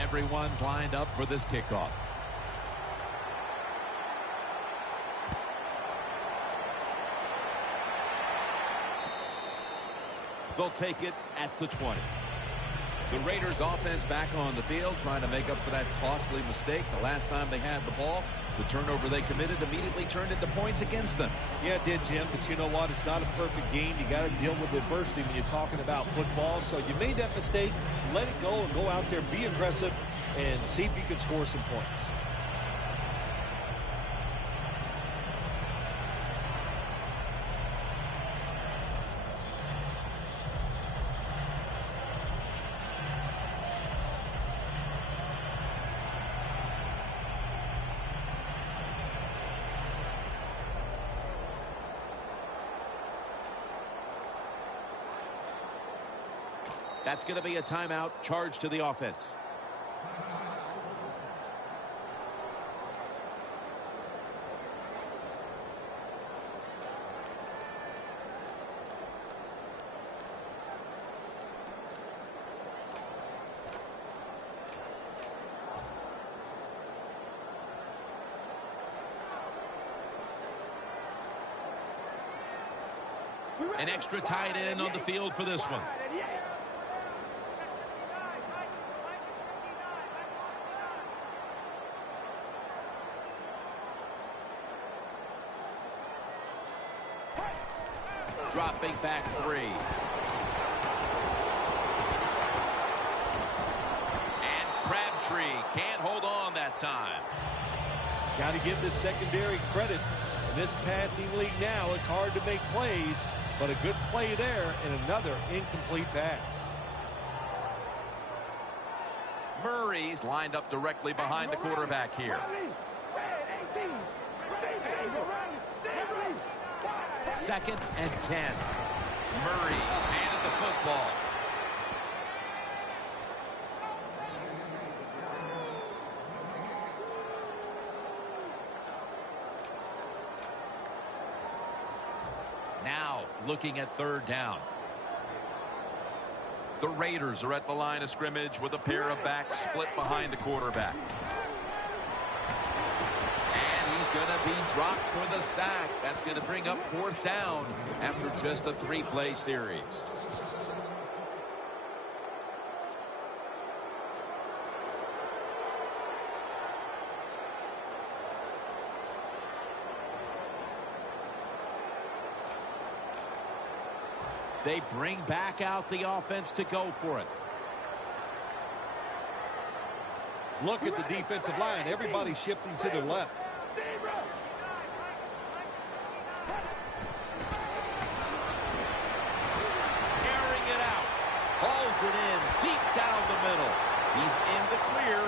Everyone's lined up for this kickoff. They'll take it at the 20. The Raiders offense back on the field trying to make up for that costly mistake. The last time they had the ball, the turnover they committed immediately turned into points against them. Yeah, it did, Jim, but you know what? It's not a perfect game. You got to deal with adversity when you're talking about football. So you made that mistake, let it go, and go out there, be aggressive, and see if you can score some points. That's going to be a timeout charged to the offense. An extra tight end on the field for this one. Dropping back 3. And Crabtree can't hold on that time. Got to give this secondary credit. In this passing league now, it's hard to make plays, but a good play there and another incomplete pass. Murray's lined up directly behind the quarterback here. Second and 10. Murray's handed the football. Now looking at third down. The Raiders are at the line of scrimmage with a pair of backs split behind the quarterback. Going to be dropped for the sack. That's going to bring up fourth down after just a 3-play series. They bring back out the offense to go for it. Look at the defensive line. Everybody's shifting to the left. Airing it out. Hauls it in deep down the middle. He's in the clear.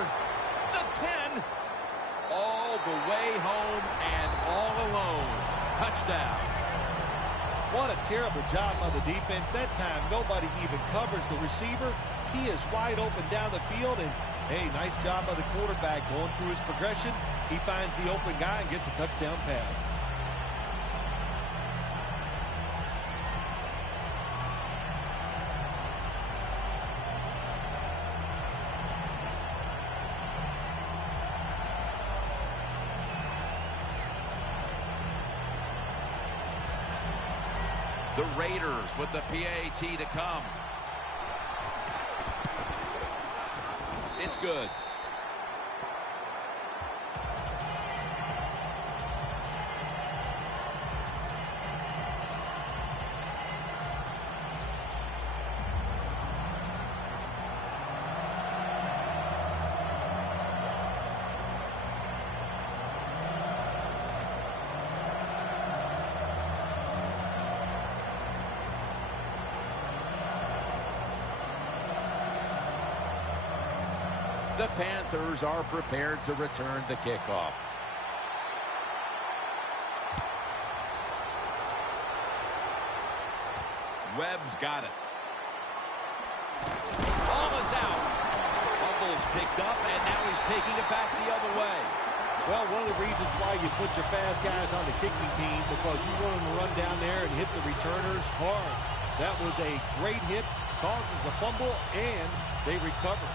The 10. All the way home and all alone. Touchdown. What a terrible job by the defense. That time, nobody even covers the receiver. He is wide open down the field, and hey, nice job by the quarterback going through his progression. He finds the open guy and gets a touchdown pass. The Raiders with the PAT to come. It's good. The Panthers are prepared to return the kickoff. Webb's got it. Ball is out. Fumble's picked up, and now he's taking it back the other way. Well, one of the reasons why you put your fast guys on the kicking team, because you want them to run down there and hit the returners hard. That was a great hit, causes the fumble, and they recover.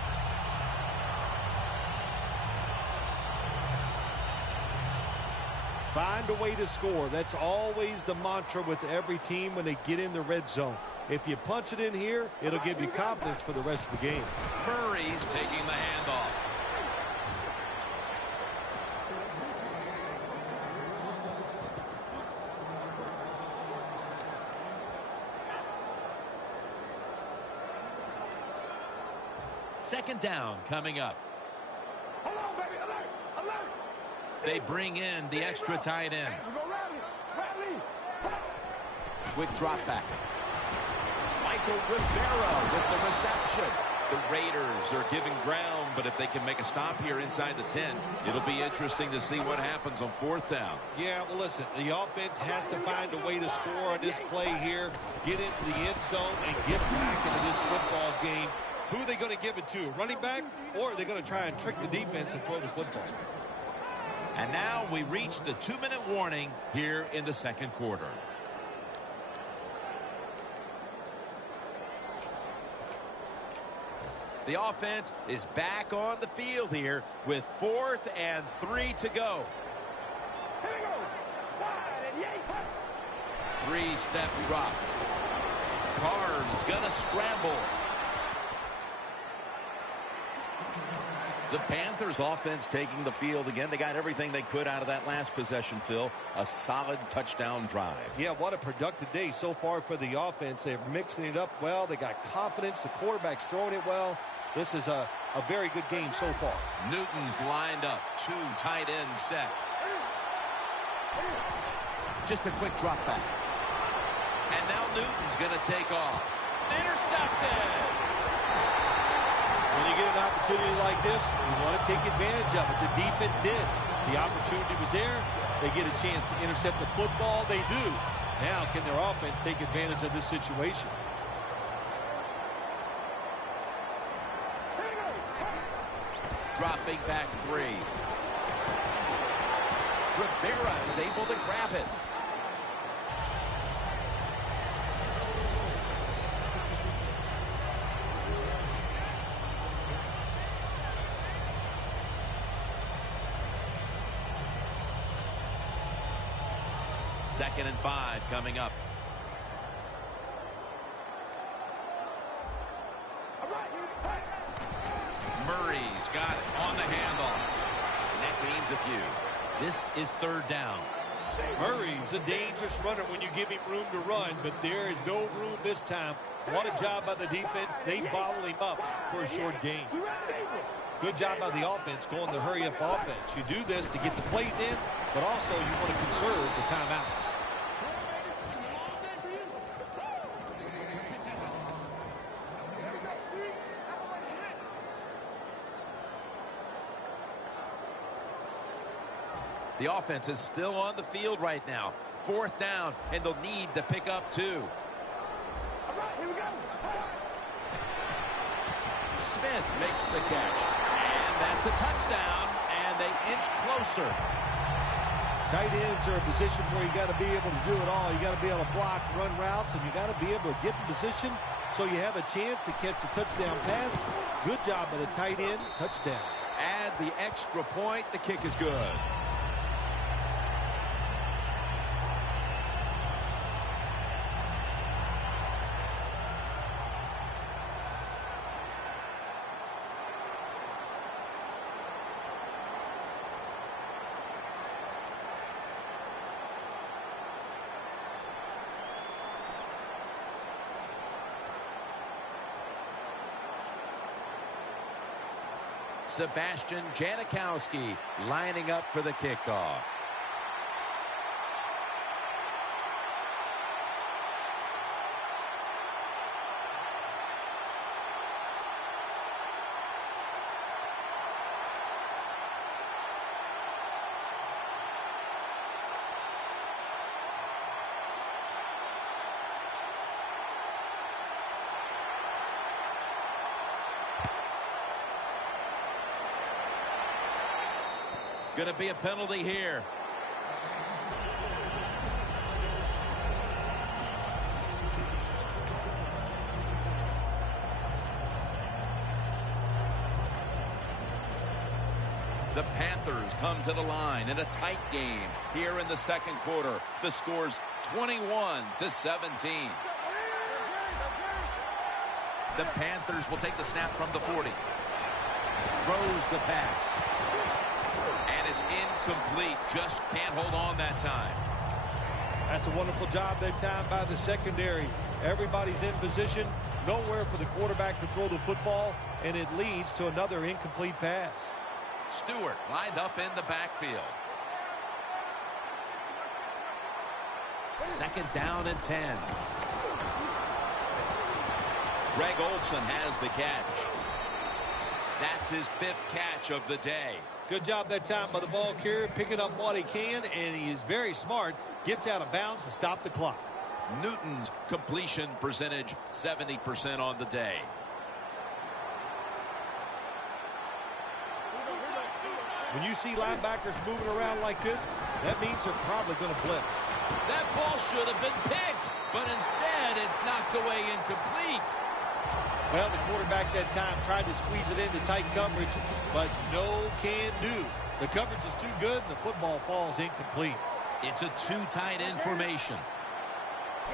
Find a way to score. That's always the mantra with every team when they get in the red zone. If you punch it in here, it'll give you confidence for the rest of the game. Murray's taking the handoff. Second down coming up. They bring in the extra tight end. Quick drop back. Michael Rivera with the reception. The Raiders are giving ground, but if they can make a stop here inside the 10, it'll be interesting to see what happens on fourth down. Yeah, well, listen, the offense has to find a way to score on this play here, get into the end zone, and get back into this football game. Who are they going to give it to, a running back, or are they going to try and trick the defense and throw the football? And now we reach the 2-minute warning here in the second quarter. The offense is back on the field here with 4th and 3 to go. 3-step drop. Carr's gonna scramble. The Panthers offense taking the field again. They got everything they could out of that last possession, Phil. A solid touchdown drive. Yeah, what a productive day so far for the offense. They're mixing it up well. They got confidence. The quarterback's throwing it well. This is a very good game so far. Newton's lined up. 2 tight ends set. Just a quick drop back. And now Newton's going to take off. Intercepted! When you get an opportunity like this, you want to take advantage of it. The defense did. The opportunity was there. They get a chance to intercept the football. They do. Now, can their offense take advantage of this situation? Dropping back 3. Rivera is able to grab it. Second and 5 coming up. Murray's got it on the handoff. And that gains a few. This is 3rd down. Murray's a dangerous runner when you give him room to run, but there is no room this time. What a job by the defense. They bottle him up for a short gain. Good job by the offense going the hurry-up offense. You do this to get the plays in, but also you want to conserve the timeouts. The offense is still on the field right now. 4th down, and they'll need to pick up 2. Smith makes the catch. And that's a touchdown, and they inch closer. Tight ends are a position where you got to be able to do it all. You got to be able to block, run routes, and you got to be able to get in position so you have a chance to catch the touchdown pass. Good job by the tight end. Touchdown. Add the extra point. The kick is good. Sebastian Janikowski lining up for the kickoff. Going to be a penalty here. The Panthers come to the line in a tight game here in the second quarter. The score's 21-17. The Panthers will take the snap from the 40. Throws the pass. And it's incomplete. Just can't hold on that time. That's a wonderful job that time by the secondary. Everybody's in position. Nowhere for the quarterback to throw the football. And it leads to another incomplete pass. Stewart lined up in the backfield. Second down and 10. Greg Olsen has the catch. That's his 5th catch of the day. Good job that time by the ball carrier, picking up what he can, and he is very smart. Gets out of bounds to stop the clock. Newton's completion percentage 70% on the day. When you see linebackers moving around like this, that means they're probably going to blitz. That ball should have been picked, but instead it's knocked away incomplete. Well, the quarterback that time tried to squeeze it into tight coverage, but no can do. The coverage is too good, and the football falls incomplete. It's a too tight in formation.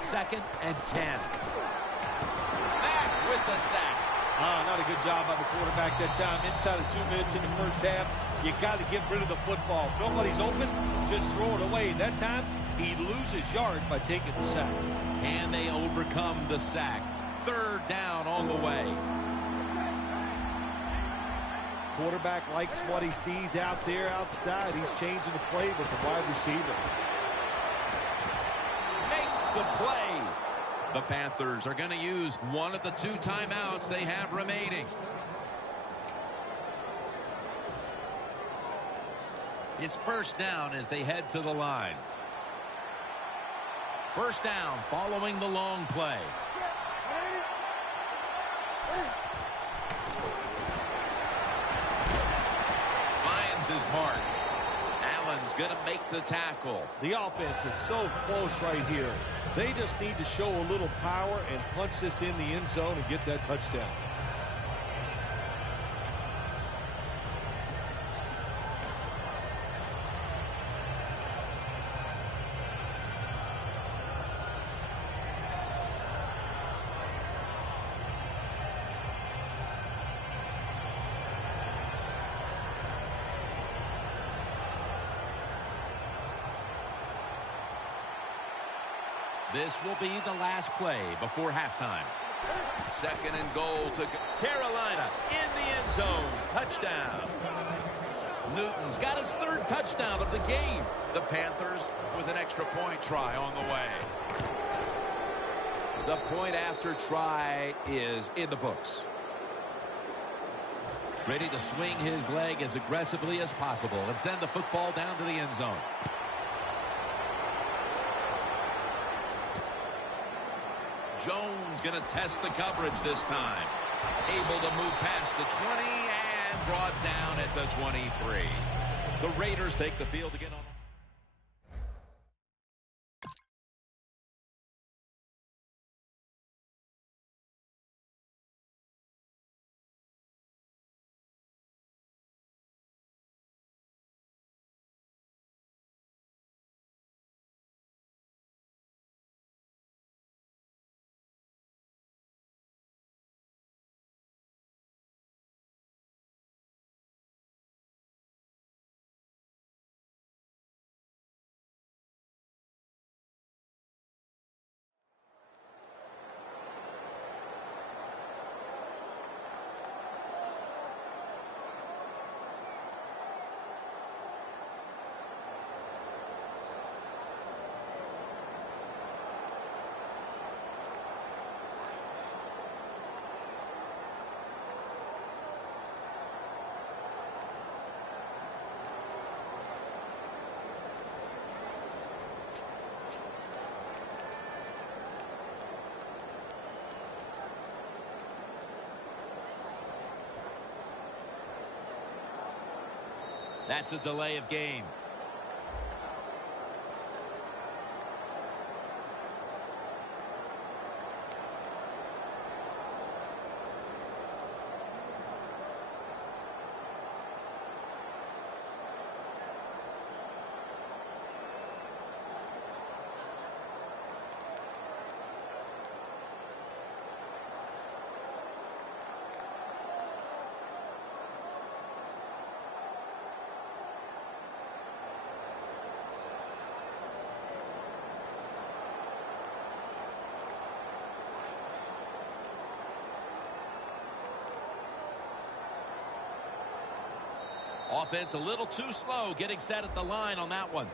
Second and 10. Back with the sack. Not a good job by the quarterback that time. Inside of 2 minutes in the first half, you got to get rid of the football. If nobody's open, just throw it away. That time, he loses yards by taking the sack. Can they overcome the sack? Third down on the way. Quarterback likes what he sees out there outside. He's changing the play with the wide receiver. Makes the play. The Panthers are going to use one of the 2 timeouts they have remaining. It's first down as they head to the line. First down following the long play. Finds his mark. Allen's going to make the tackle. The offense is so close right here. They just need to show a little power and punch this in the end zone and get that touchdown. This will be the last play before halftime. Second and goal to Carolina in the end zone. Touchdown. Newton's got his 3rd touchdown of the game. The Panthers with an extra point try on the way. The point after try is in the books. Ready to swing his leg as aggressively as possible and send the football down to the end zone. Jones going to test the coverage this time. Able to move past the 20 and brought down at the 23. The Raiders take the field again on. That's a delay of game. Offense a little too slow getting set at the line on that one.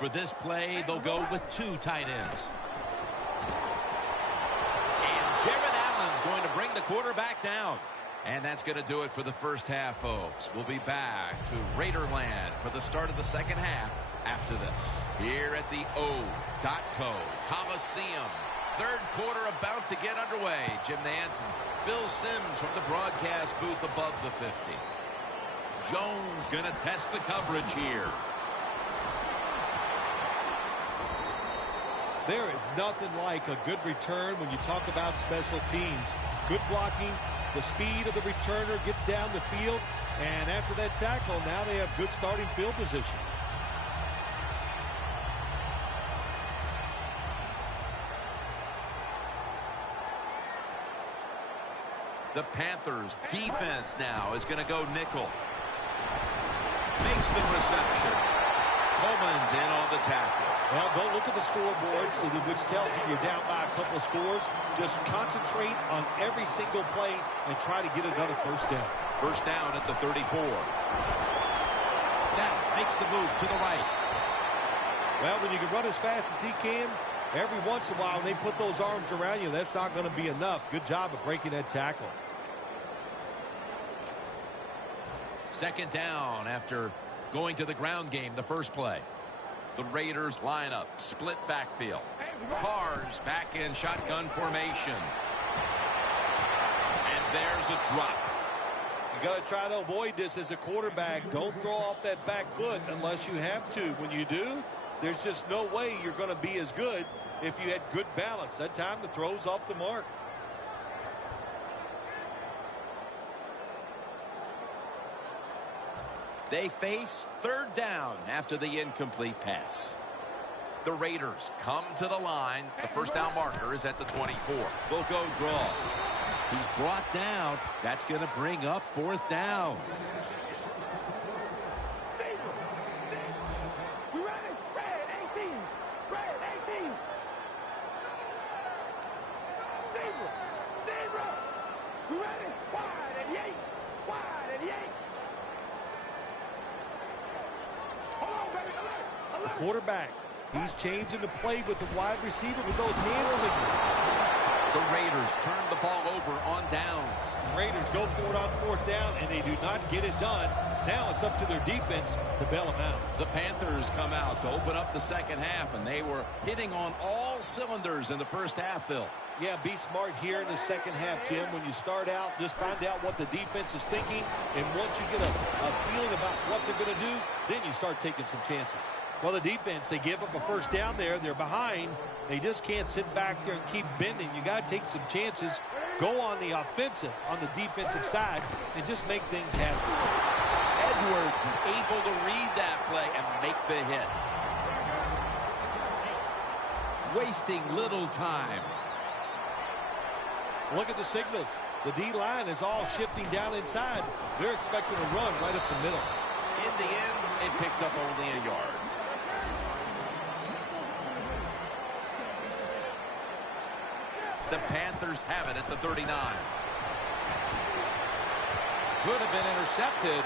For this play, they'll go with 2 tight ends. And Jared Allen's going to bring the quarterback down. And that's going to do it for the first half, folks. We'll be back to Raiderland for the start of the second half after this. Here at the O.co Coliseum. Third quarter about to get underway. Jim Nance and Phil Simms from the broadcast booth above the 50. Jones going to test the coverage here. There is nothing like a good return when you talk about special teams. Good blocking, the speed of the returner gets down the field, and after that tackle, now they have good starting field position. The Panthers defense now is going to go nickel. Makes the reception. Coleman's in on the tackle. Well, don't look at the scoreboard, which tells you you're down by a couple of scores. Just concentrate on every single play and try to get another first down. First down at the 34. Now makes the move to the right. Well, when you can run as fast as he can, every once in a while when they put those arms around you, that's not going to be enough. Good job of breaking that tackle. Second down after going to the ground game the first play. The Raiders line up, split backfield. Carr's back in shotgun formation. And there's a drop. You got to try to avoid this as a quarterback. Don't throw off that back foot unless you have to. When you do, there's just no way you're going to be as good if you had good balance. That time the throw's off the mark. They face third down after the incomplete pass. The Raiders come to the line. The first down marker is at the 24. They'll go draw. He's brought down. That's going to bring up fourth down. We ready? Red 18. Red 18. Zebra. We ready? Wide 88. Wide 88. The quarterback, he's changing the play with the wide receiver with those hand signals. The Raiders turn the ball over on downs. The Raiders go for it on fourth down, and they do not get it done. Now it's up to their defense to bail them out. The Panthers come out to open up the second half, and they were hitting on all cylinders in the first half, Phil. Yeah, be smart here in the second half, Jim. When you start out, just find out what the defense is thinking, and once you get a feeling about what they're going to do, then you start taking some chances. Well, the defense, they give up a first down there. They're behind. They just can't sit back there and keep bending. You got to take some chances. Go on the offensive, on the defensive side, and just make things happen. Edwards is able to read that play and make the hit. Wasting little time. Look at the signals. The D-line is all shifting down inside. They're expecting a run right up the middle. In the end, it picks up only a yard. The Panthers have it at the 39. Could have been intercepted.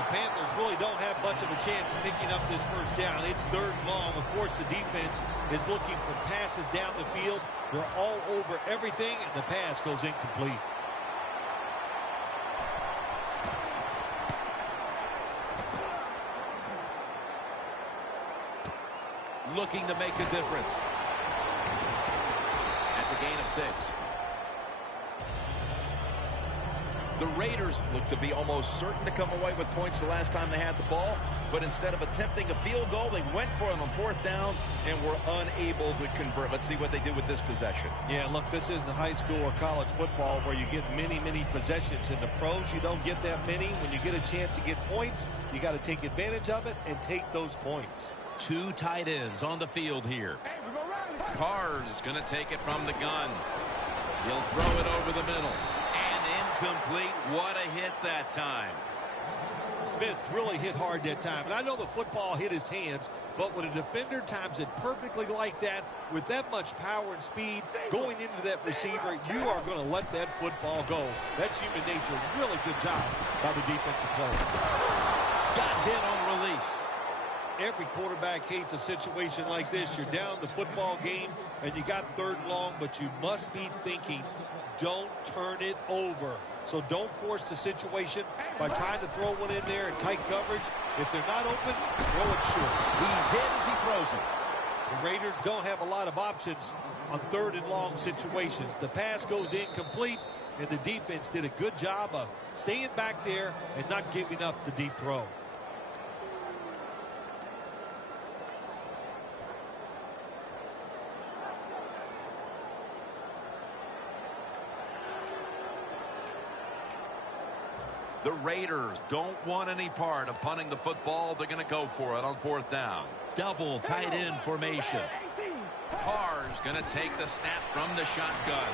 The Panthers really don't have much of a chance of picking up this first down. It's third and long. Of course, the defense is looking for passes down the field. They're all over everything, and the pass goes incomplete. Looking to make a difference. That's a gain of 6. The Raiders look to be almost certain to come away with points the last time they had the ball, but instead of attempting a field goal, they went for it on 4th down and were unable to convert. Let's see what they do with this possession. Yeah, look, this isn't high school or college football where you get many possessions. In the pros, you don't get that many. When you get a chance to get points, you got to take advantage of it and take those points. 2 tight ends on the field here. Hey, we're gonna rally. Carr's going to take it from the gun. He'll throw it over the middle. Incomplete. What a hit that time. Smith really hit hard that time. And I know the football hit his hands, but when a defender times it perfectly like that, with that much power and speed going into that receiver, you are going to let that football go. That's human nature. Really good job by the defensive player. Got hit on release. Every quarterback hates a situation like this. You're down the football game, and you got 3rd and long, but you must be thinking, don't turn it over. So don't force the situation by trying to throw one in there in tight coverage. If they're not open, throw it short. He's hit as he throws it. The Raiders don't have a lot of options on 3rd and long situations. The pass goes incomplete, and the defense did a good job of staying back there and not giving up the deep throw. The Raiders don't want any part of punting the football. They're going to go for it on 4th down. Double tight end formation. Carr's going to take the snap from the shotgun.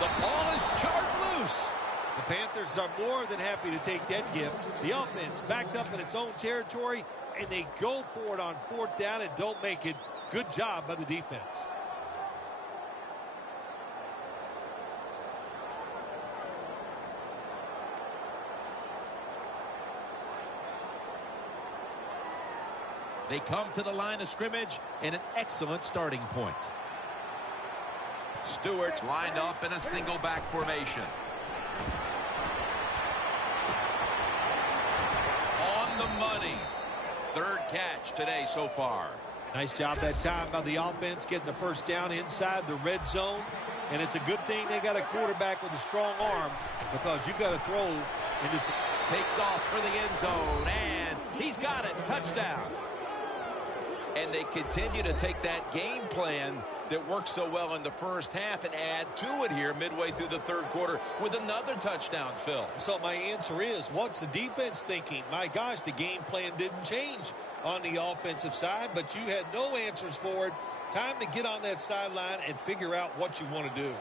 The ball is charged loose. The Panthers are more than happy to take that gift. The offense backed up in its own territory, and they go for it on 4th down and don't make it. Good job by the defense. They come to the line of scrimmage in an excellent starting point. Stewart's lined up in a single back formation. On the money. 3rd catch today so far. Nice job that time by the offense getting the 1st down inside the red zone. And it's a good thing they got a quarterback with a strong arm, because you got to throw into some... Takes off for the end zone, and he's got it. Touchdown. And they continue to take that game plan that worked so well in the 1st half and add to it here midway through the 3rd quarter with another touchdown, Phil. So my answer is, what's the defense thinking? My gosh, the game plan didn't change on the offensive side, but you had no answers for it. Time to get on that sideline and figure out what you want to do.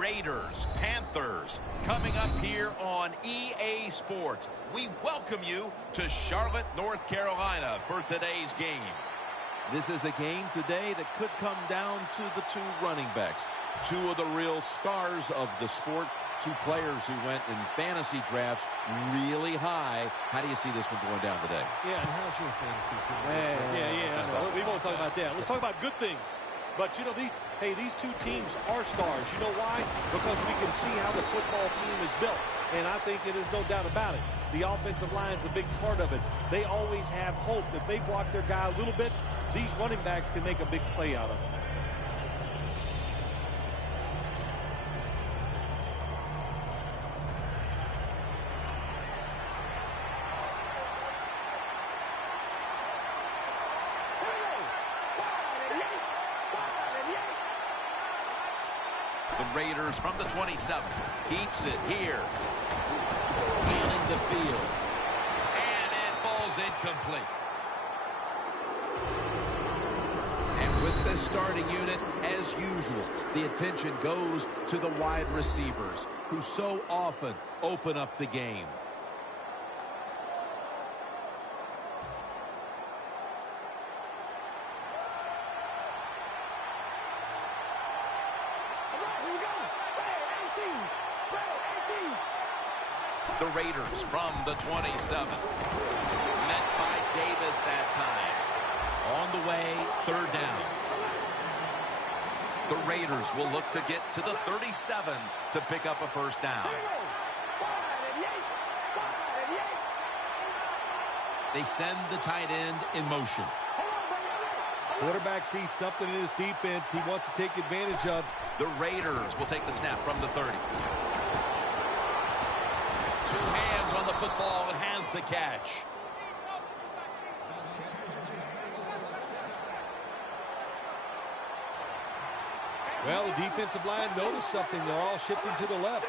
Raiders, Panthers, coming up here on EA Sports. We welcome you to Charlotte, North Carolina for today's game. This is a game today that could come down to the two running backs. Two of the real stars of the sport. Two players who went in fantasy drafts really high. How do you see this one going down today? Yeah, and how's your fantasy team? Yeah. We won't talk about that. Let's talk about good things. But, you know, these two teams are stars. You know why? Because we can see how the football team is built. And I think it is no doubt about it. The offensive line's a big part of it. They always have hope. If they block their guy a little bit, these running backs can make a big play out of it. The Raiders from the 27. Keeps it here. Scanning the field. And it falls incomplete. And with this starting unit, as usual, the attention goes to the wide receivers, who so often open up the game. The Raiders from the 27. Met by Davis that time. On the way, third down. The Raiders will look to get to the 37 to pick up a first down. They send the tight end in motion. Quarterback sees something in his defense he wants to take advantage of. The Raiders will take the snap from the 30. Two hands on the football and has the catch. Well, the defensive line noticed something. They're all shifting to the left.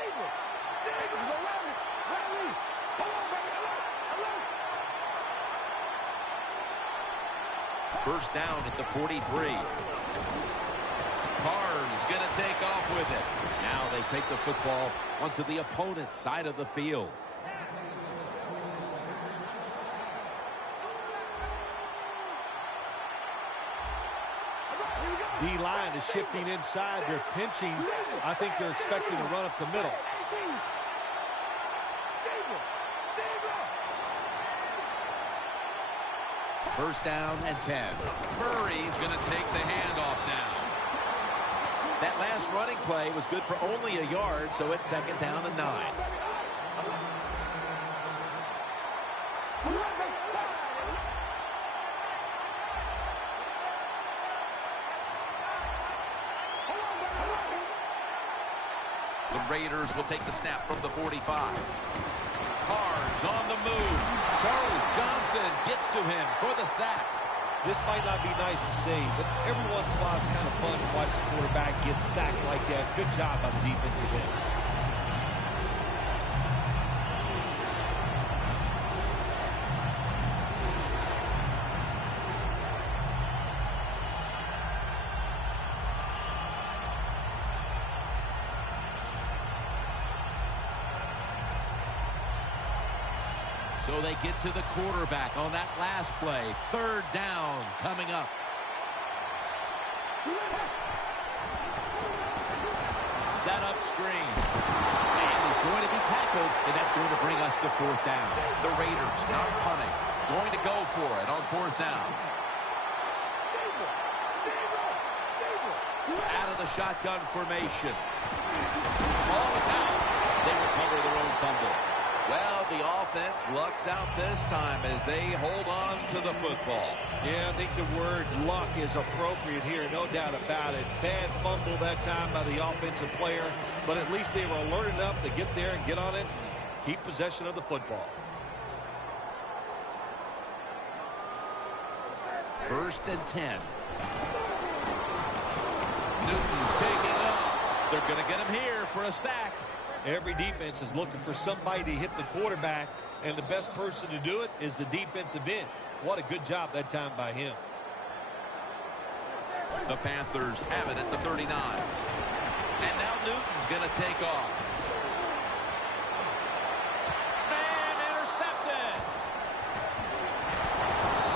First down at the 43. Carr's going to take off with it. Now they take the football onto the opponent's side of the field. D-line is shifting inside. They're pinching. I think they're expecting to run up the middle. First down and 10. Murray's going to take the handoff now. That last running play was good for only a yard, so it's second down and 9. The Raiders will take the snap from the 45. Carr's on the move. Charles Johnson gets to him for the sack. This might not be nice to say, but every once in a while it's kind of fun to watch the quarterback get sacked like that. Good job by the defensive end. So they get to the quarterback on that last play. Third down coming up. Set up screen. And he's going to be tackled, and that's going to bring us to fourth down. The Raiders not punting. Going to go for it on fourth down. Out of the shotgun formation. Ball is out. They recover their own fumble. Well, the offense lucks out this time as they hold on to the football. Yeah, I think the word luck is appropriate here, no doubt about it. Bad fumble that time by the offensive player, but at least they were alert enough to get there and get on it, keep possession of the football. First and 10. Newton's taking off. They're going to get him here for a sack. Every defense is looking for somebody to hit the quarterback, and the best person to do it is the defensive end. What a good job that time by him. The Panthers have it at the 39. And now Newton's going to take off. Man, intercepted.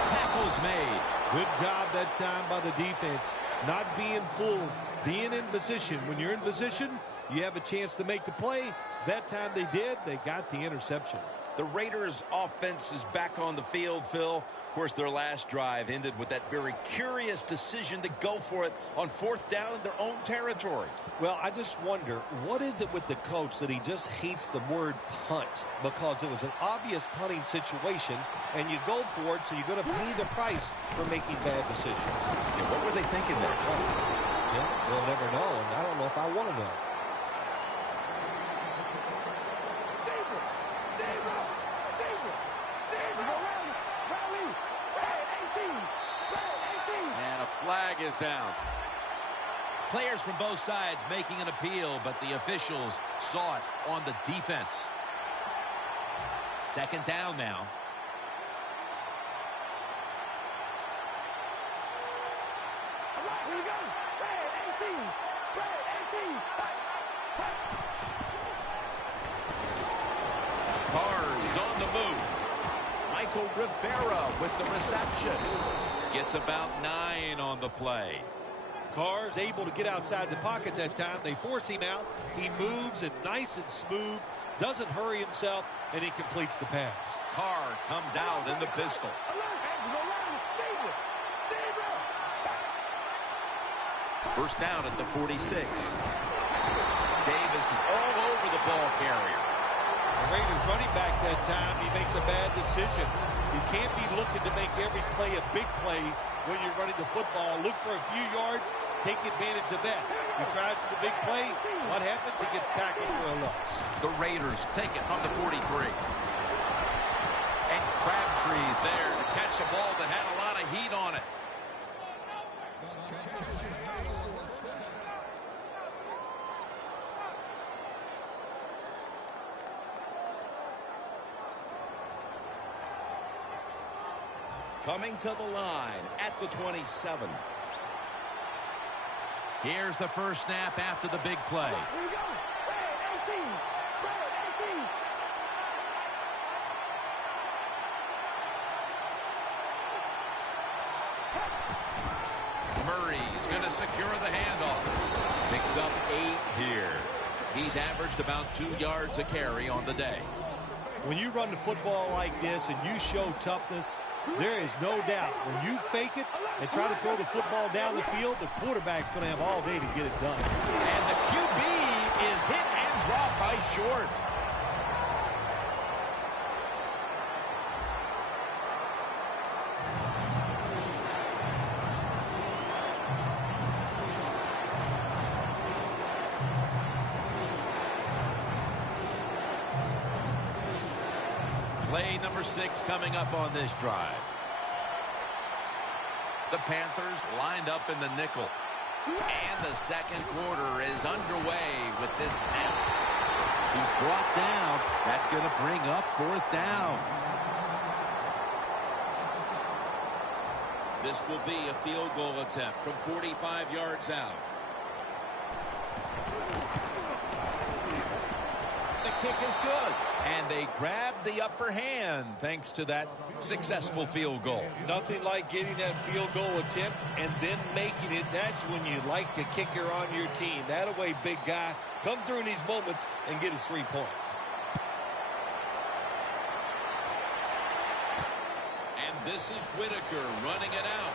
Tackle's made. Good job that time by the defense. Not being fooled, being in position. When you're in position, you have a chance to make the play. That time they did. They got the interception. The Raiders' offense is back on the field, Phil. Of course, their last drive ended with that very curious decision to go for it on 4th down in their own territory. Well, I just wonder, what is it with the coach that he just hates the word punt? Because it was an obvious punting situation, and you go for it, so you're going to pay the price for making bad decisions. Yeah, what were they thinking there? Well, we'll never know, and I don't know if I want to know. Flag is down. Players from both sides making an appeal, but the officials saw it on the defense. 2nd down now. All right, here we go. Red 18. Red 18. Carr's on the move. Michael Rivera with the reception. Gets about 9 on the play. Carr's able to get outside the pocket that time. They force him out. He moves and nice and smooth. Doesn't hurry himself, and he completes the pass. Carr comes out in the pistol. First down at the 46. Davis is all over the ball carrier. The Raiders running back that time, he makes a bad decision. You can't be looking to make every play a big play when you're running the football. Look for a few yards, take advantage of that. He tries for the big play. What happens? He gets tackled for a loss. The Raiders take it from the 43. And Crabtree's there to catch a ball that had a lot of heat on it. Coming to the line at the 27. Here's the first snap after the big play. Here we go. Red 18. Red 18. Murray's going to secure the handoff. Picks up 8 here. He's averaged about 2 yards a carry on the day. When you run the football like this and you show toughness, there is no doubt when you fake it and try to throw the football down the field, the quarterback's going to have all day to get it done. And the QB is hit and dropped by Short. Play number 6 coming up on this drive. The Panthers lined up in the nickel. And the second quarter is underway with this snap. He's brought down. That's going to bring up 4th down. This will be a field goal attempt from 45 yards out. The kick is good. And they grab the upper hand thanks to that successful field goal. Nothing like getting that field goal attempt and then making it. That's when you like the kicker on your team. That away, big guy. Come through in these moments and get us 3 points. And this is Whitaker running it out.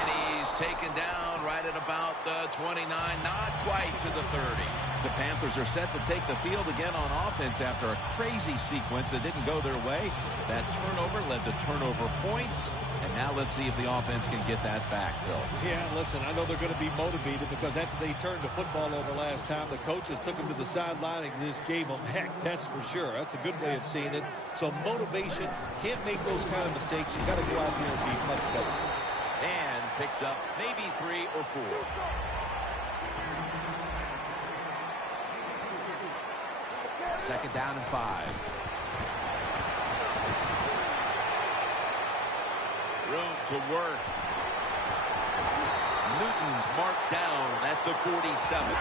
And he's taken down right at about the 29, not quite to the 30. The Panthers are set to take the field again on offense after a crazy sequence that didn't go their way. That turnover led to turnover points. And now let's see if the offense can get that back, Phil. Yeah, listen, I know they're going to be motivated because after they turned the football over last time, the coaches took them to the sideline and just gave them heck. That's for sure. That's a good way of seeing it. So motivation, can't make those kind of mistakes. You got to go out there and be much better. And picks up maybe 3 or 4. Second down and 5. Room to work. Newton's marked down at the 47.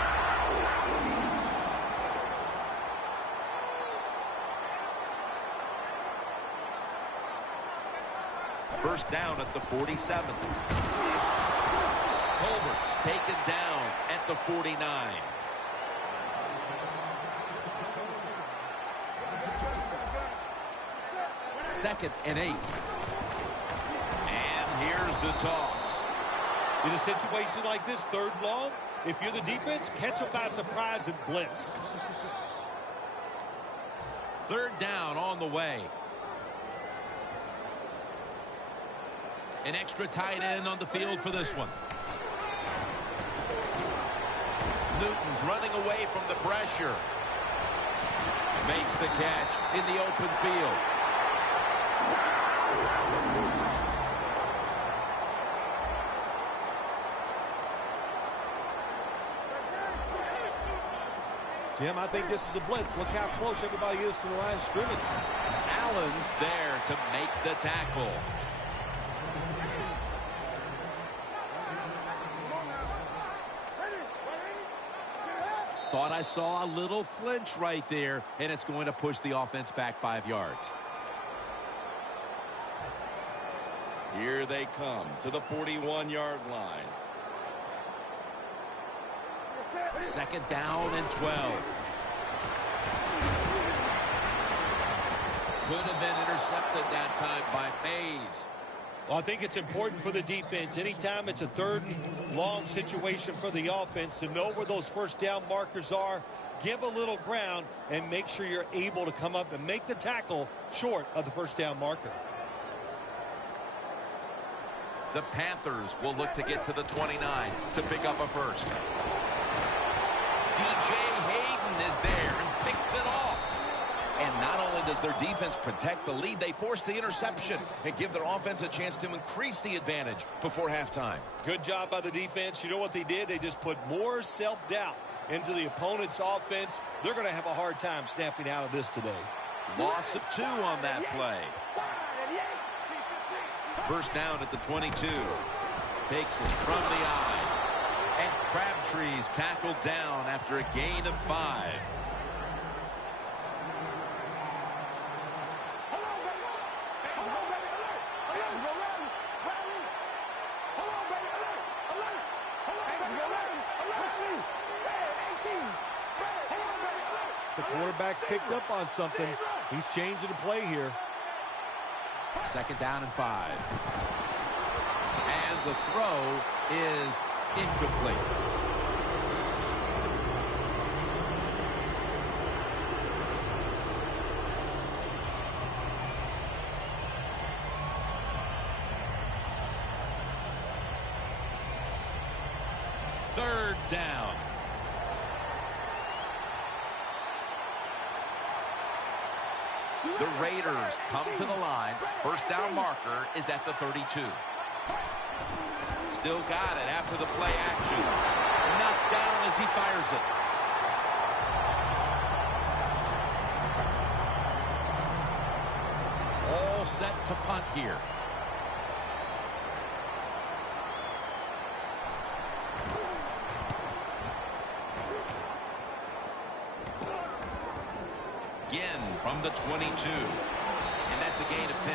First down at the 47. Colbert's taken down at the 49. Second and 8. And here's the toss. In a situation like this, third long, if you're the defense, catch them by surprise and blitz. Third down on the way. An extra tight end on the field for this one. Newton's running away from the pressure. Makes the catch in the open field. Jim, I think this is a blitz. Look how close everybody is to the line of scrimmage. Allen's there to make the tackle. Thought I saw a little flinch right there, and it's going to push the offense back 5 yards. Here they come to the 41-yard line. Second down and 12. Could have been intercepted that time by Mays. Well, I think it's important for the defense. Anytime it's a third and long situation for the offense to know where those first down markers are, give a little ground, and make sure you're able to come up and make the tackle short of the first down marker. The Panthers will look to get to the 29 to pick up a first. DJ Hayden is there and picks it off. And not only does their defense protect the lead, they force the interception and give their offense a chance to increase the advantage before halftime. Good job by the defense. You know what they did? They just put more self-doubt into the opponent's offense. They're going to have a hard time snapping out of this today. Loss of 2 on that play. First down at the 22. Takes it from the eye. And Crabtree's tackled down after a gain of 5. The quarterback's picked up on something. He's changing the play here. Second down and 5. And the throw is incomplete. Third down. The Raiders come to the line. First down marker is at the 32. Still got it after the play action. Knocked down as he fires it. All set to punt here. Again from the 22. And that's a gain of 10.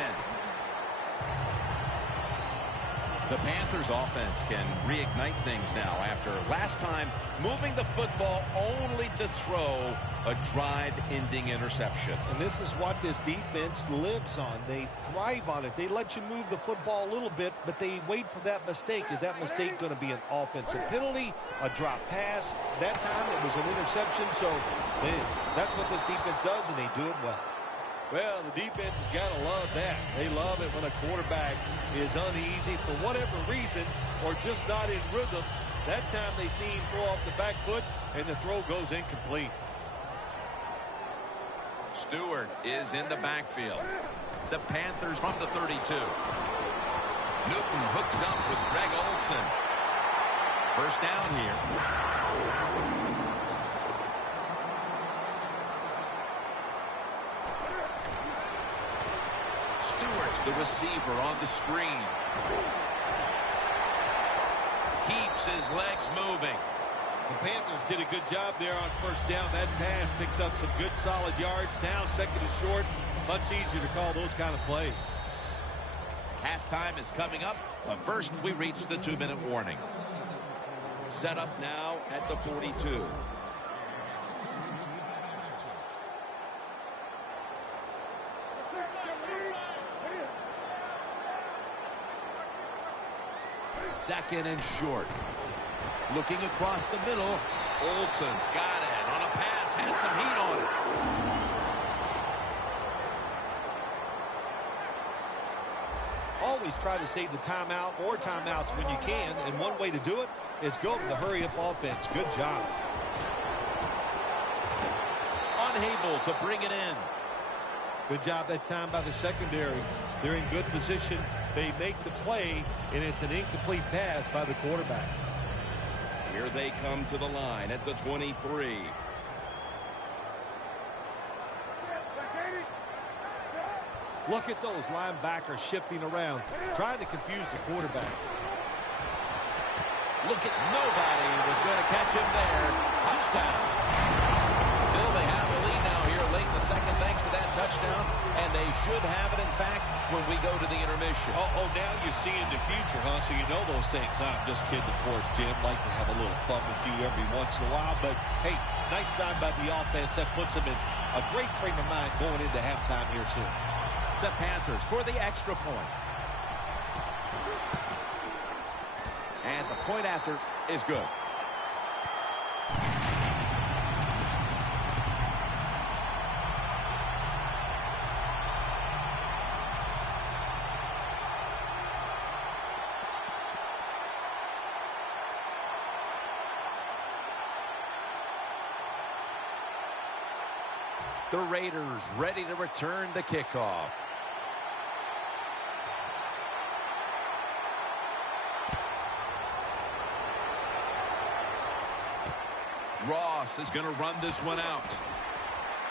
The Panthers offense can reignite things now after last time moving the football only to throw a drive-ending interception. And this is what this defense lives on. They thrive on it. They let you move the football a little bit, but they wait for that mistake. Is that mistake going to be an offensive penalty, a drop pass? That time it was an interception, so that's what this defense does, and they do it well. Well, the defense has got to love that. They love it when a quarterback is uneasy for whatever reason or just not in rhythm. That time they see him throw off the back foot, and the throw goes incomplete. Stewart is in the backfield. The Panthers from the 32. Newton hooks up with Greg Olsen. First down here. Stewart's the receiver on the screen. keeps his legs moving. The Panthers did a good job there on first down. That pass picks up some good solid yards. Now second and short. Much easier to call those kind of plays. Halftime is coming up, but first we reach the 2-minute warning. Set up now at the 42. Second and short. Looking across the middle. Olsen's got it on a pass. Had some heat on it. Always try to save the timeout or timeouts when you can. And one way to do it is go to the hurry-up offense. Good job. Unable to bring it in. Good job that time by the secondary. They're in good position. They make the play, and it's an incomplete pass by the quarterback. Here they come to the line at the 23. Look at those linebackers shifting around, trying to confuse the quarterback. Look at nobody was going to catch him there. Touchdown. Phil, they have the lead now here late in the second thanks to that touchdown, and they should have it, in fact, when we go to the intermission. Oh, now you're seeing the future, huh? So you know those things. I'm just kidding, of course, Jim. Like to have a little fun with you every once in a while. But, hey, nice job by the offense. That puts them in a great frame of mind going into halftime here soon. The Panthers for the extra point. And the point after is good. The Raiders ready to return the kickoff. Ross is going to run this one out.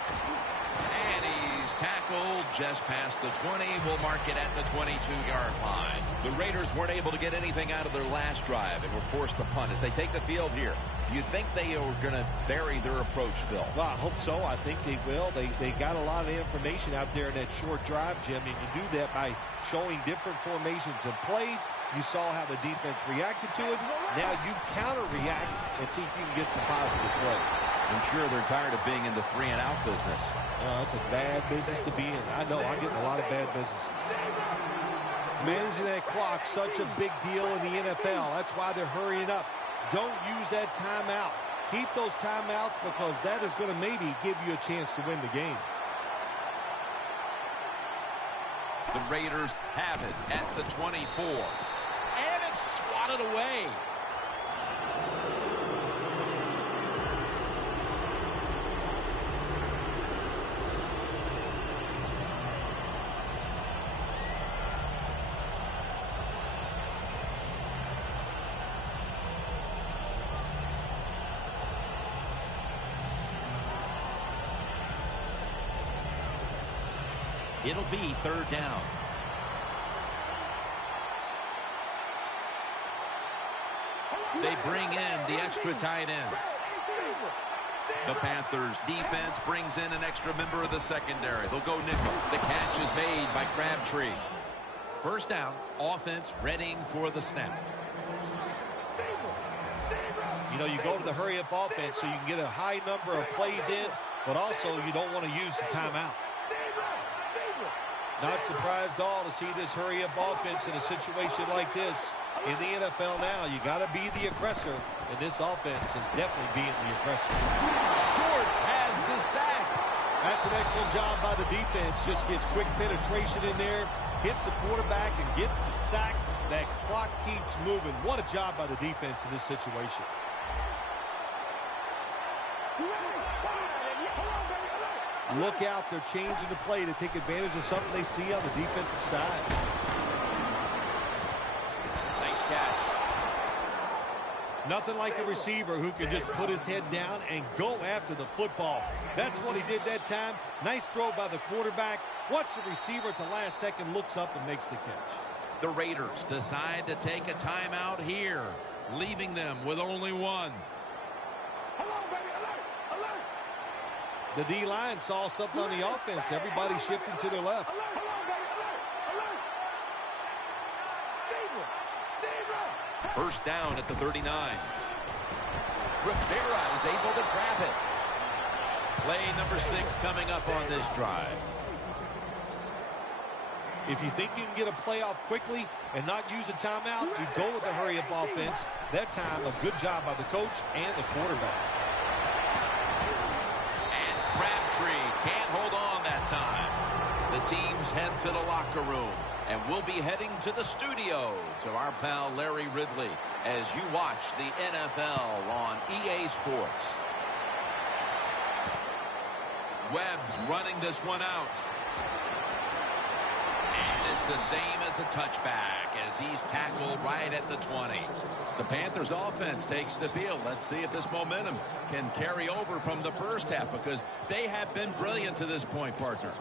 And he's tackled just past the 20. We'll mark it at the 22-yard line. The Raiders weren't able to get anything out of their last drive and were forced to punt as they take the field here. Do you think they are going to vary their approach, Phil? Well, I hope so. I think they will. They got a lot of information out there in that short drive, Jim, and you do that by showing different formations and plays. You saw how the defense reacted to it. Now you counter-react and see if you can get some positive plays. I'm sure they're tired of being in the 3-and-out business. It's a bad business to be in. I know. I'm getting a lot of bad businesses. Managing that clock, such a big deal in the NFL. That's why they're hurrying up. Don't use that timeout. Keep those timeouts because that is going to maybe give you a chance to win the game. The Raiders have it at the 24. And it's swatted away. It'll be third down. They bring in the extra tight end. The Panthers defense brings in an extra member of the secondary. They'll go nickel. The catch is made by Crabtree. First down, offense readying for the snap. You know, you go to the hurry-up offense so you can get a high number of plays in, but also you don't want to use the timeout. Not surprised at all to see this hurry-up offense in a situation like this. In the NFL now, you got to be the aggressor, and this offense is definitely being the aggressor. Short has the sack. That's an excellent job by the defense. Just gets quick penetration in there, hits the quarterback, and gets the sack. That clock keeps moving. What a job by the defense in this situation. Look out, they're changing the play to take advantage of something they see on the defensive side. Nice catch. Nothing like a receiver who can just put his head down and go after the football. That's what he did that time. Nice throw by the quarterback. Watch the receiver at the last second, looks up and makes the catch. The Raiders decide to take a timeout here. leaving them with only one. Hold on, baby. Alert! Alert! The D-line saw something on the offense. Everybody shifting to their left. Alert! Hold on, baby. Alert! Alert! Zebra! Zebra! First down at the 39. Rivera is able to grab it. Play number 6 coming up on this drive. If you think you can get a playoff quickly and not use a timeout, you go with a hurry-up offense. That time, a good job by the coach and the quarterback. And Crabtree can't hold on that time. The teams head to the locker room, and we'll be heading to the studio to our pal Larry Ridley as you watch the NFL on EA Sports. Webb's running this one out. And it's the same as a touchback as he's tackled right at the 20. The Panthers offense takes the field. Let's see if this momentum can carry over from the first half, because they have been brilliant to this point, partner.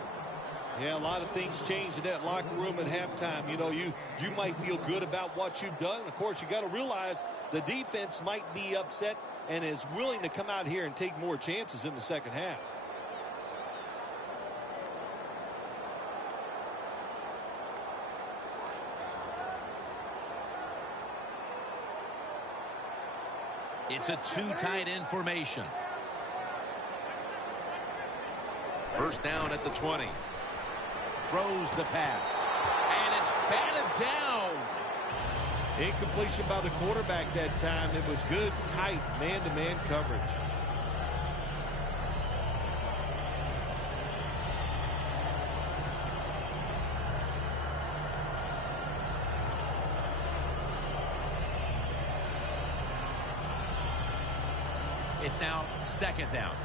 Yeah, a lot of things change in that locker room at halftime. You know, you might feel good about what you've done. Of course, you got to realize the defense might be upset and is willing to come out here and take more chances in the second half. It's a two tight end formation. First down at the 20. Throws the pass. And it's batted down. Incompletion by the quarterback that time. It was good, tight, man-to-man coverage. It's now second down.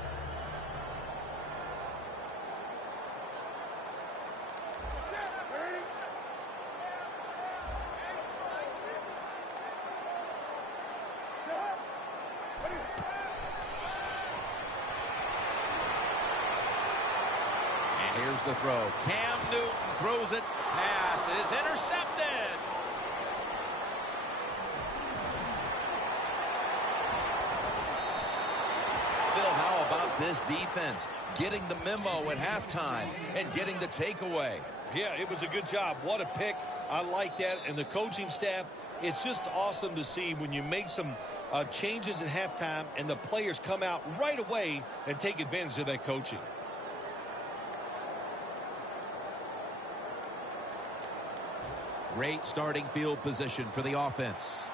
And here's the throw. Cam Newton throws it. Pass is intercepted. How about this defense getting the memo at halftime and getting the takeaway? Yeah, it was a good job. What a pick. I like that. And the coaching staff, it's just awesome to see when you make some changes at halftime and the players come out right away and take advantage of that coaching. Great starting field position for the offense.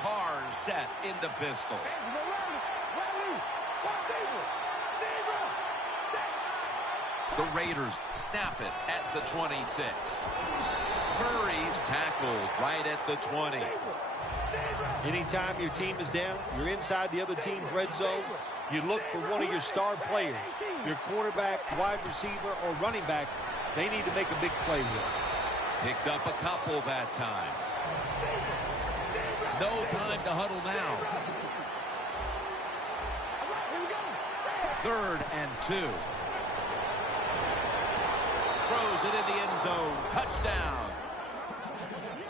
Carr set in the pistol. The Raiders snap it at the 26. Murray's tackled right at the 20. Anytime your team is down, you're inside the other team's red zone, you look for one of your star players, your quarterback, wide receiver, or running back. They need to make a big play here. Picked up a couple that time. No time to huddle now. 3rd and 2. Throws it in the end zone. Touchdown.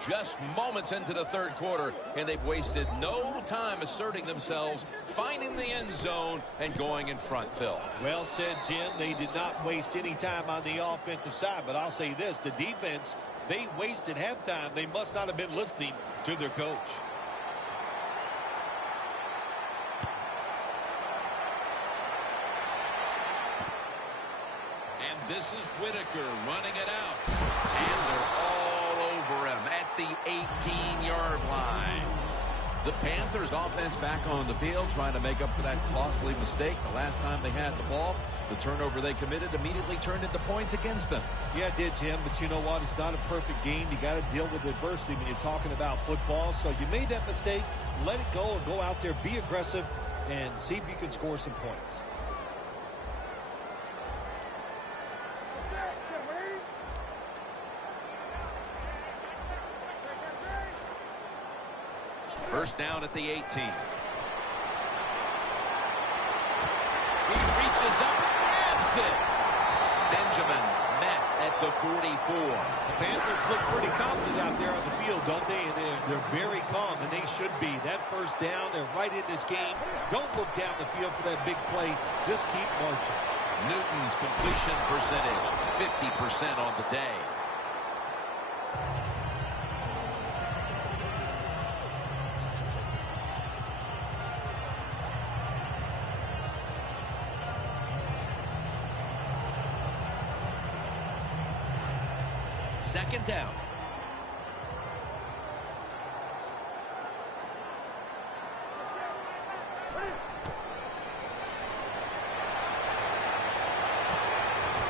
Just moments into the third quarter, and they've wasted no time asserting themselves, finding the end zone, and going in front, Phil. Well said, Jim. They did not waste any time on the offensive side, but I'll say this, the defense, they wasted halftime. They must not have been listening to their coach. This is Whitaker running it out. And they're all over him at the 18-yard line. The Panthers offense back on the field trying to make up for that costly mistake. The last time they had the ball, the turnover they committed immediately turned into points against them. Yeah, it did, Jim, but you know what? It's not a perfect game. You got to deal with adversity when you're talking about football. So you made that mistake. Let it go and go out there, be aggressive, and see if you can score some points. First down at the 18. He reaches up and grabs it. Benjamin's met at the 44. The Panthers look pretty confident out there on the field, don't they? And They're very calm, and they should be. That first down, they're right in this game. Don't look down the field for that big play. Just keep marching. Newton's completion percentage, 50% on the day. Second down.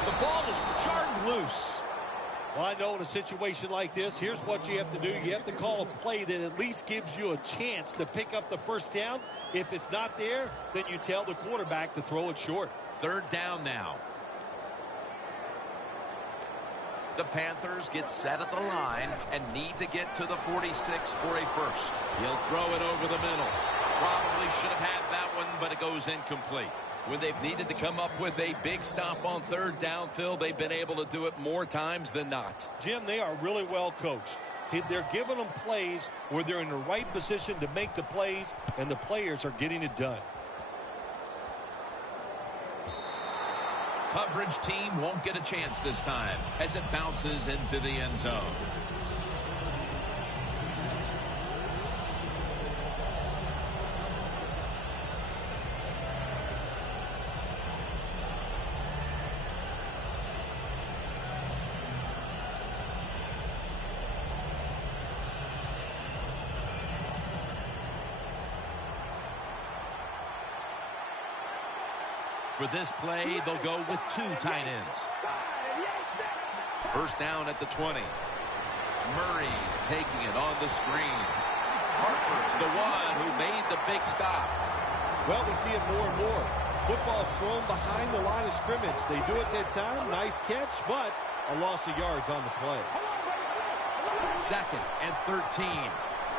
The ball is jarred loose. Well, I know in a situation like this, here's what you have to do. You have to call a play that at least gives you a chance to pick up the first down. If it's not there, then you tell the quarterback to throw it short. Third down now. The Panthers get set at the line and need to get to the 46 for a first. He'll throw it over the middle. Probably should have had that one, but it goes incomplete. When they've needed to come up with a big stop on third down, Phil, they've been able to do it more times than not. Jim, they are really well coached. They're giving them plays where they're in the right position to make the plays, and the players are getting it done. Coverage team won't get a chance this time as it bounces into the end zone. For this play, they'll go with two tight ends. First down at the 20. Murray's taking it on the screen. Harper's the one who made the big stop. Well, we see it more and more. Football's thrown behind the line of scrimmage. They do it that time. Nice catch, but a loss of yards on the play. Second and 13.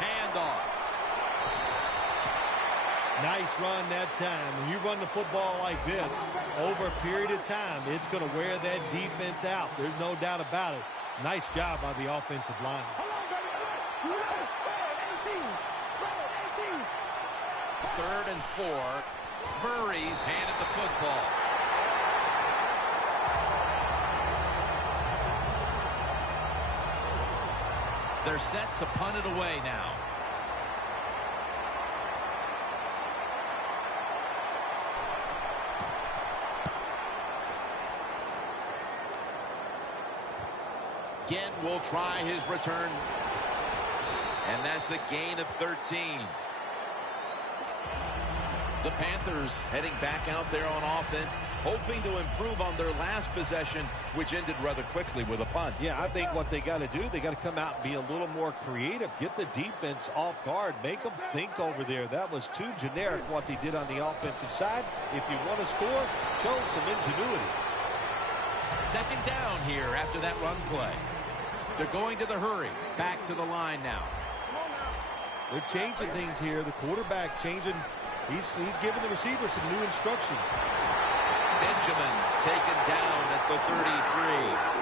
Handoff. Nice run that time. When you run the football like this, over a period of time, it's going to wear that defense out. There's no doubt about it. Nice job by the offensive line. Third and 4. Murray's handed the football. They're set to punt it away now. Again, will try his return. And that's a gain of 13. The Panthers heading back out there on offense, hoping to improve on their last possession, which ended rather quickly with a punt. Yeah, I think what they got to do, they got to come out and be a little more creative. Get the defense off guard. Make them think over there. That was too generic what they did on the offensive side. If you want to score, show some ingenuity. Second down here after that run play. They're going to the hurry. Back to the line now. They're changing things here. The quarterback changing. He's giving the receiver some new instructions. Benjamin's taken down at the 33.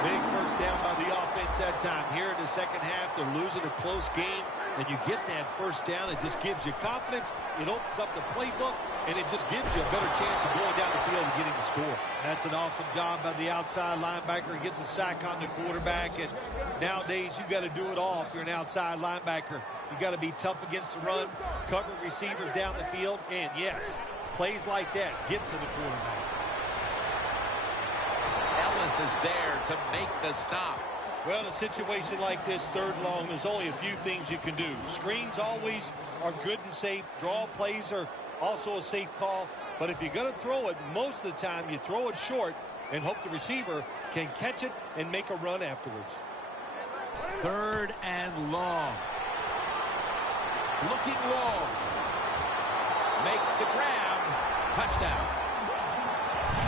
Big first down by the offense that time. Here in the second half, they're losing a close game, and you get that first down. It just gives you confidence. It opens up the playbook, and it just gives you a better chance of going down the field and getting the score. That's an awesome job by the outside linebacker. He gets a sack on the quarterback, and nowadays you got to do it all if you're an outside linebacker. You got to be tough against the run, cover receivers down the field, and yes, plays like that get to the quarterback. Ellis is there to make the stop. Well, in a situation like this, third long, there's only a few things you can do. Screens always are good and safe. Draw plays are also a safe call. But if you're going to throw it, most of the time you throw it short and hope the receiver can catch it and make a run afterwards. Third and long. Looking long. Makes the grab. Touchdown.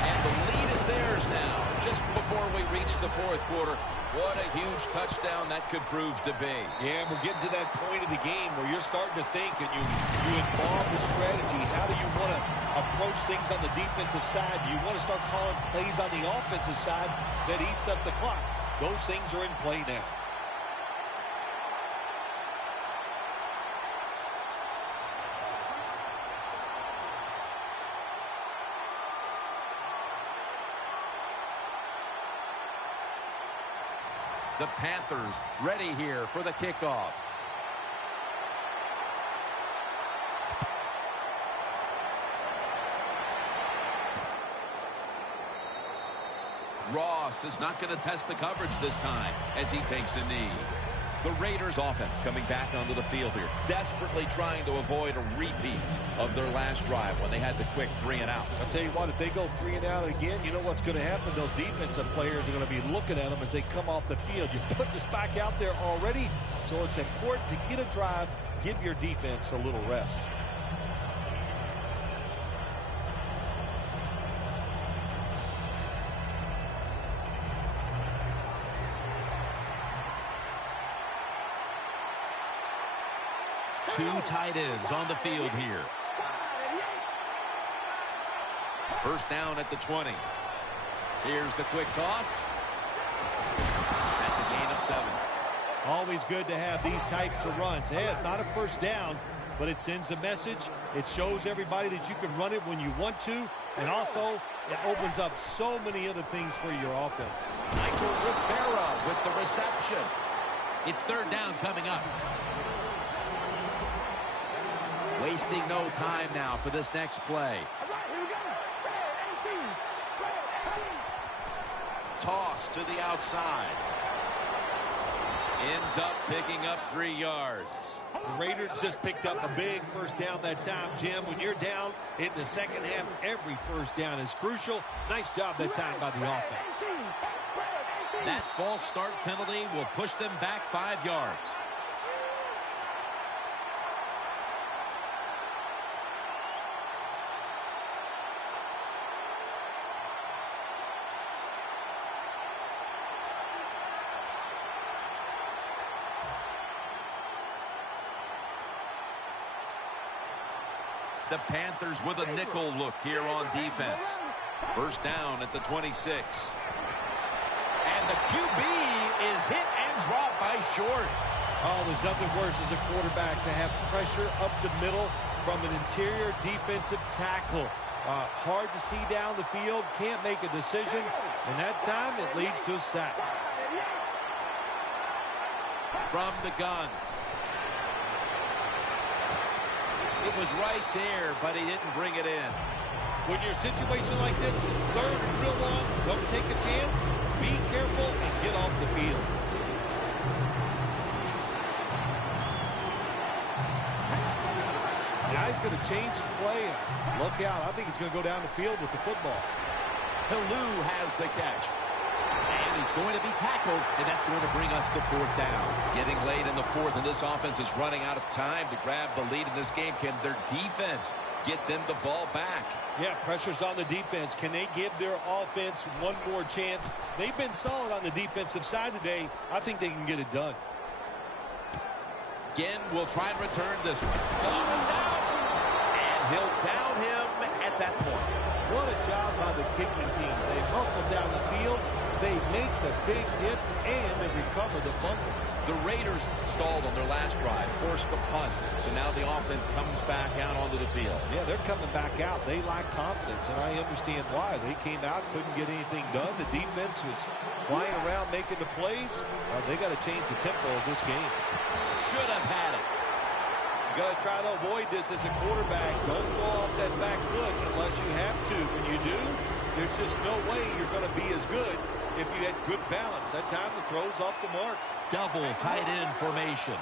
And the lead is theirs now. Just before we reach the fourth quarter, what a huge touchdown that could prove to be. Yeah, we're getting to that point of the game where you're starting to think and you involve the strategy. How do you want to approach things on the defensive side? Do you want to start calling plays on the offensive side that eats up the clock? Those things are in play now. The Panthers ready here for the kickoff. Ross is not going to test the coverage this time as he takes a knee. The Raiders offense coming back onto the field here, desperately trying to avoid a repeat of their last drive when they had the quick 3-and-out. I'll tell you what, if they go 3-and-out again, you know what's going to happen? Those defensive players are going to be looking at them as they come off the field. You're putting us back out there already, so it's important to get a drive, give your defense a little rest. Two tight ends on the field here. First down at the 20. Here's the quick toss. That's a gain of 7. Always good to have these types of runs. Hey, it's not a first down, but it sends a message. It shows everybody that you can run it when you want to, and also it opens up so many other things for your offense. Michael Rivera with the reception. It's third down coming up. Wasting no time now for this next play. Toss to the outside. Ends up picking up 3 yards. The Raiders just picked up a big first down that time, Jim. When you're down in the second half, every first down is crucial. Nice job that time by the offense. That false start penalty will push them back 5 yards. The Panthers with a nickel look here on defense. First down at the 26. And the QB is hit and dropped by Short. Oh, there's nothing worse as a quarterback to have pressure up the middle from an interior defensive tackle. Hard to see down the field, can't make a decision, and that time it leads to a sack. From the gun. It was right there, but he didn't bring it in. When you're in a situation like this, it's third and real long. Don't take a chance. Be careful and get off the field. Now he's going to change the play. Look out. I think he's going to go down the field with the football. Helu has the catch. And he's going to be tackled, and that's going to bring us to fourth down. Getting late in the fourth, and this offense is running out of time to grab the lead in this game. Can their defense get them the ball back? Yeah, pressure's on the defense. Can they give their offense one more chance? They've been solid on the defensive side today. I think they can get it done. Again, we'll try and return this one. Ball is out, and he'll down him at that point. What a job by the kicking team. They hustle down the field. They make the big hit, and they recover the fumble. The Raiders stalled on their last drive, forced the punt. So now the offense comes back out onto the field. Yeah, they're coming back out. They lack confidence, and I understand why. They came out, couldn't get anything done. The defense was flying around making the plays. They got to change the tempo of this game. Should have had it. You got to try to avoid this as a quarterback. Don't throw off that back foot unless you have to. When you do, there's just no way you're going to be as good if you had good balance. That time the throw's off the mark. Double tight end formation.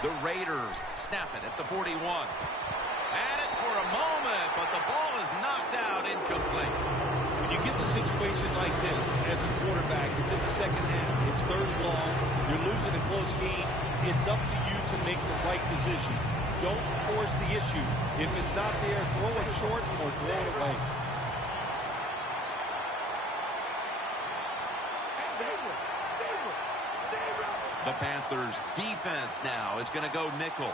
The Raiders snap it at the 41. At it for a moment, but the ball is knocked out incomplete. When you get in a situation like this as a quarterback, it's in the second half, it's third and long, you're losing a close game, it's up to you to make the right decision. Don't force the issue. If it's not there, throw it short or throw it away. The Panthers defense now is going to go nickel.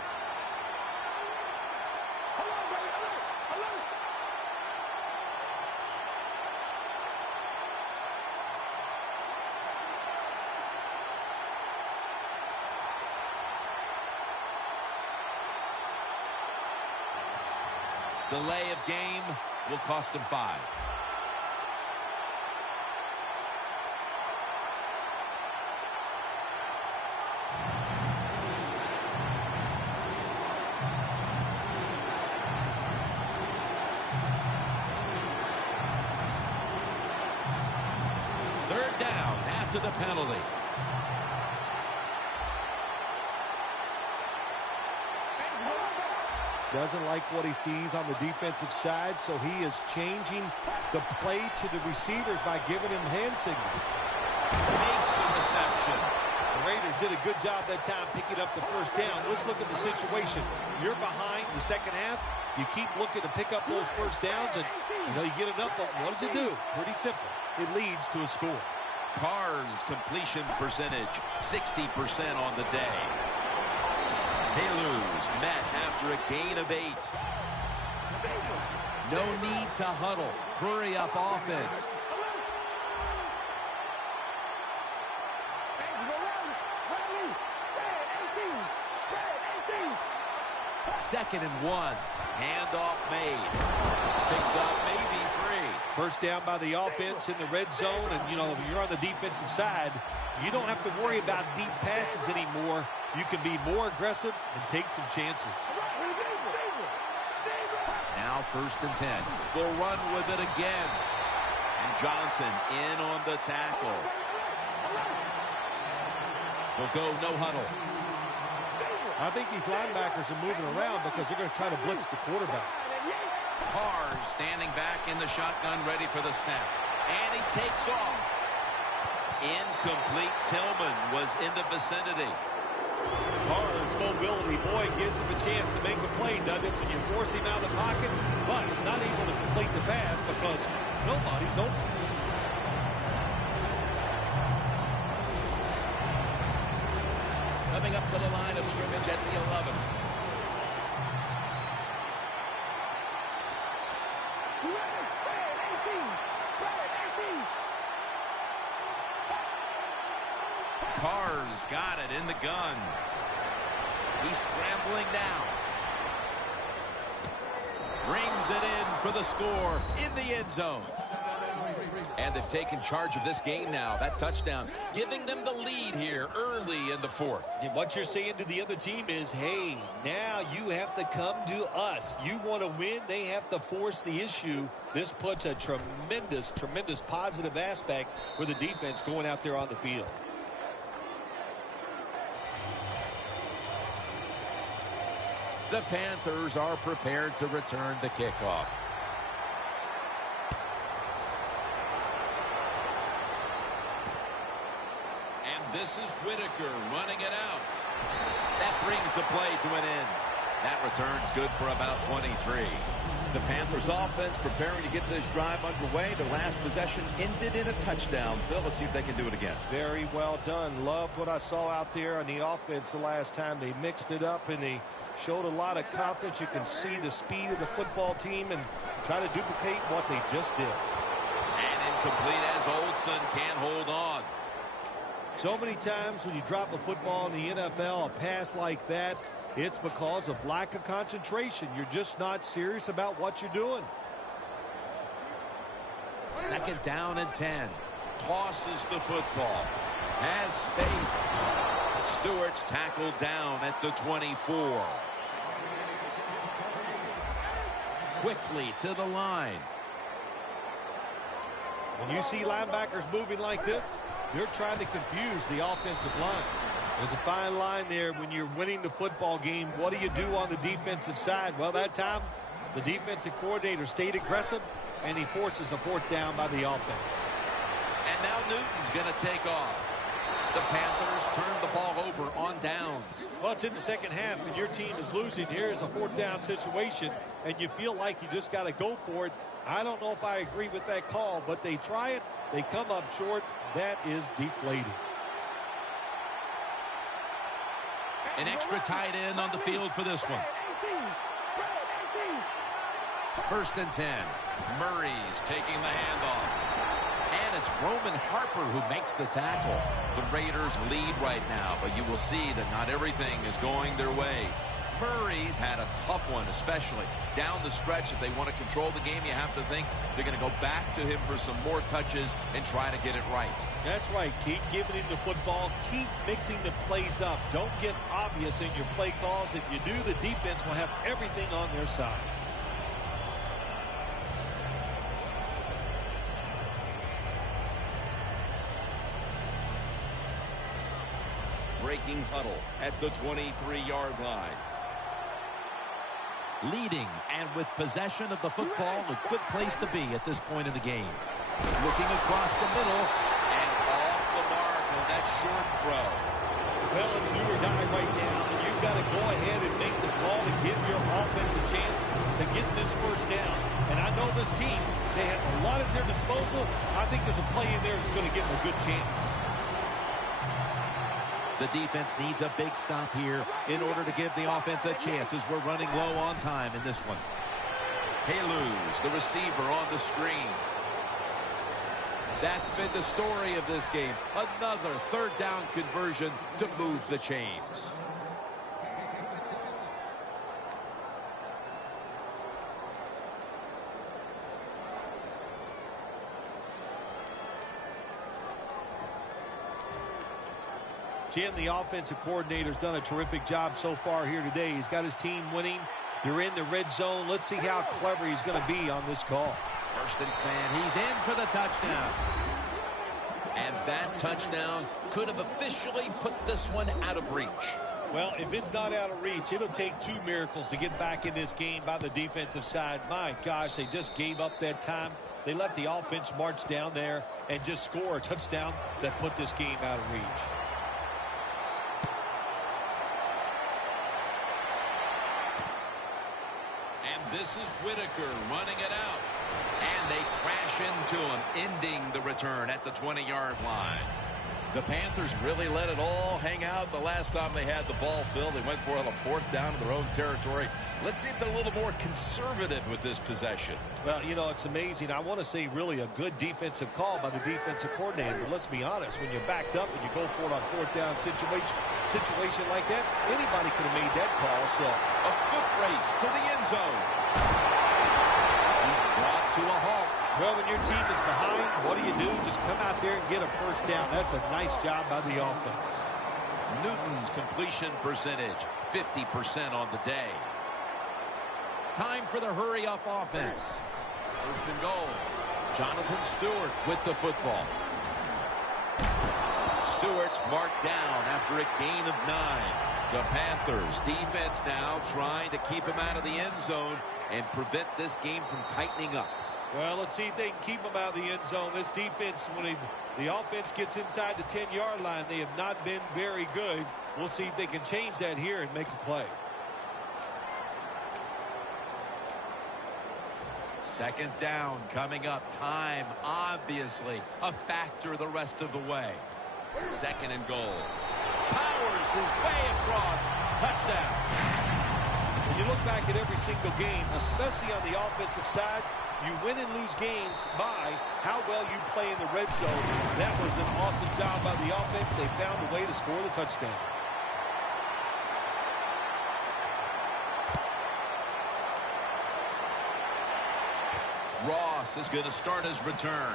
Delay of game will cost him 5. Third down after the penalty. Doesn't like what he sees on the defensive side, so he is changing the play to the receivers by giving him hand signals. Makes the reception. The Raiders did a good job that time picking up the first down. Let's look at the situation. You're behind the second half. You keep looking to pick up those first downs, and you get enough of them. What does it do? Pretty simple. It leads to a score. Carr's completion percentage, 60% on the day. Halus met after a gain of 8. No need to huddle. Hurry up offense. Second and 1. Handoff made. Picks up maybe 3. First down by the offense in the red zone, and you're on the defensive side. You don't have to worry about deep passes anymore. You can be more aggressive and take some chances. Now 1st and 10. They'll run with it again. And Johnson in on the tackle. They'll go no huddle. I think these linebackers are moving around because they're going to try to blitz the quarterback. Carr standing back in the shotgun, ready for the snap. And he takes off. Incomplete. Tillman was in the vicinity. Carr's mobility, boy, gives him a chance to make a play, doesn't it, when you force him out of the pocket, but not able to complete the pass because nobody's open. Coming up to the line of scrimmage at the 11. Carr's got it in the gun. He's scrambling now. Brings it in for the score in the end zone. And they've taken charge of this game now. That touchdown giving them the lead here early in the 4th. And what you're saying to the other team is, hey, now you have to come to us. You want to win, they have to force the issue. This puts a tremendous, tremendous positive aspect for the defense going out there on the field. The Panthers are prepared to return the kickoff. And this is Whitaker running it out. That brings the play to an end. That return's good for about 23. The Panthers offense preparing to get this drive underway. Their last possession ended in a touchdown. Phil, let's see if they can do it again. Very well done. Loved what I saw out there on the offense the last time. They mixed it up and they showed a lot of confidence. You can see the speed of the football team and try to duplicate what they just did. And incomplete as Olsen can't hold on. So many times when you drop a football in the NFL, a pass like that, it's because of lack of concentration. You're just not serious about what you're doing. Second down and 10. Tosses the football. Has space. Stewart's tackled down at the 24. Quickly to the line. When you see linebackers moving like this, they're trying to confuse the offensive line. There's a fine line there when you're winning the football game. What do you do on the defensive side? Well, that time, the defensive coordinator stayed aggressive, and he forces a 4th down by the offense. And now Newton's going to take off. The Panthers turn the ball over on downs. Well, it's in the second half, and your team is losing. Here's a 4th down situation, and you feel like you just got to go for it. I don't know if I agree with that call, but they try it. They come up short. That is deflating. An extra tight end on the field for this one. 1st and 10. Murray's taking the handoff. And it's Roman Harper who makes the tackle. The Raiders lead right now, but you will see that not everything is going their way. Murray's had a tough one, especially down the stretch. If they want to control the game, you have to think they're going to go back to him for some more touches and try to get it right. That's right. Keep giving him the football. Keep mixing the plays up. Don't get obvious in your play calls. If you do, the defense will have everything on their side. Breaking huddle at the 23-yard line. Leading and with possession of the football, a good place to be at this point in the game. Looking across the middle. And off the mark on that short throw. Well, it's do or die right now, and you've got to go ahead and make the call to give your offense a chance to get this first down. And I know this team, they have a lot at their disposal. I think there's a play in there that's going to give them a good chance. The defense needs a big stop here in order to give the offense a chance as we're running low on time in this one. Haluz, the receiver, on the screen. That's been the story of this game. Another third down conversion to move the chains. Jim, the offensive coordinator's done a terrific job so far here today. He's got his team winning. They're in the red zone. Let's see how clever he's going to be on this call. First and 10. He's in for the touchdown. And that touchdown could have officially put this one out of reach. Well, if it's not out of reach, it'll take two miracles to get back in this game by the defensive side. My gosh, they just gave up that time. They let the offense march down there and just score a touchdown that put this game out of reach. This is Whitaker running it out. And they crash into him, ending the return at the 20-yard line. The Panthers really let it all hang out the last time they had the ball, Phil. They went for it on a fourth down in their own territory. Let's see if they're a little more conservative with this possession. Well, you know, it's amazing. I want to say really a good defensive call by the defensive coordinator. But let's be honest, when you're backed up and you go for it on fourth down situation like that, anybody could have made that call. So a foot race to the end zone. He's brought to a halt. Well, when your team is behind, what do? Just come out there and get a first down. That's a nice job by the offense. Newton's completion percentage, 50% on the day. Time for the hurry-up offense. First and goal. Jonathan Stewart with the football. Stewart's marked down after a gain of 9. The Panthers defense now trying to keep him out of the end zone and prevent this game from tightening up. Well, let's see if they can keep him out of the end zone. This defense, when the offense gets inside the 10-yard line, they have not been very good. We'll see if they can change that here and make a play. Second down coming up. Time, obviously, a factor the rest of the way. Second and goal. Powers his way across. Touchdown. When you look back at every single game, especially on the offensive side, you win and lose games by how well you play in the red zone. That was an awesome job by the offense. They found a way to score the touchdown. Ross is going to start his return.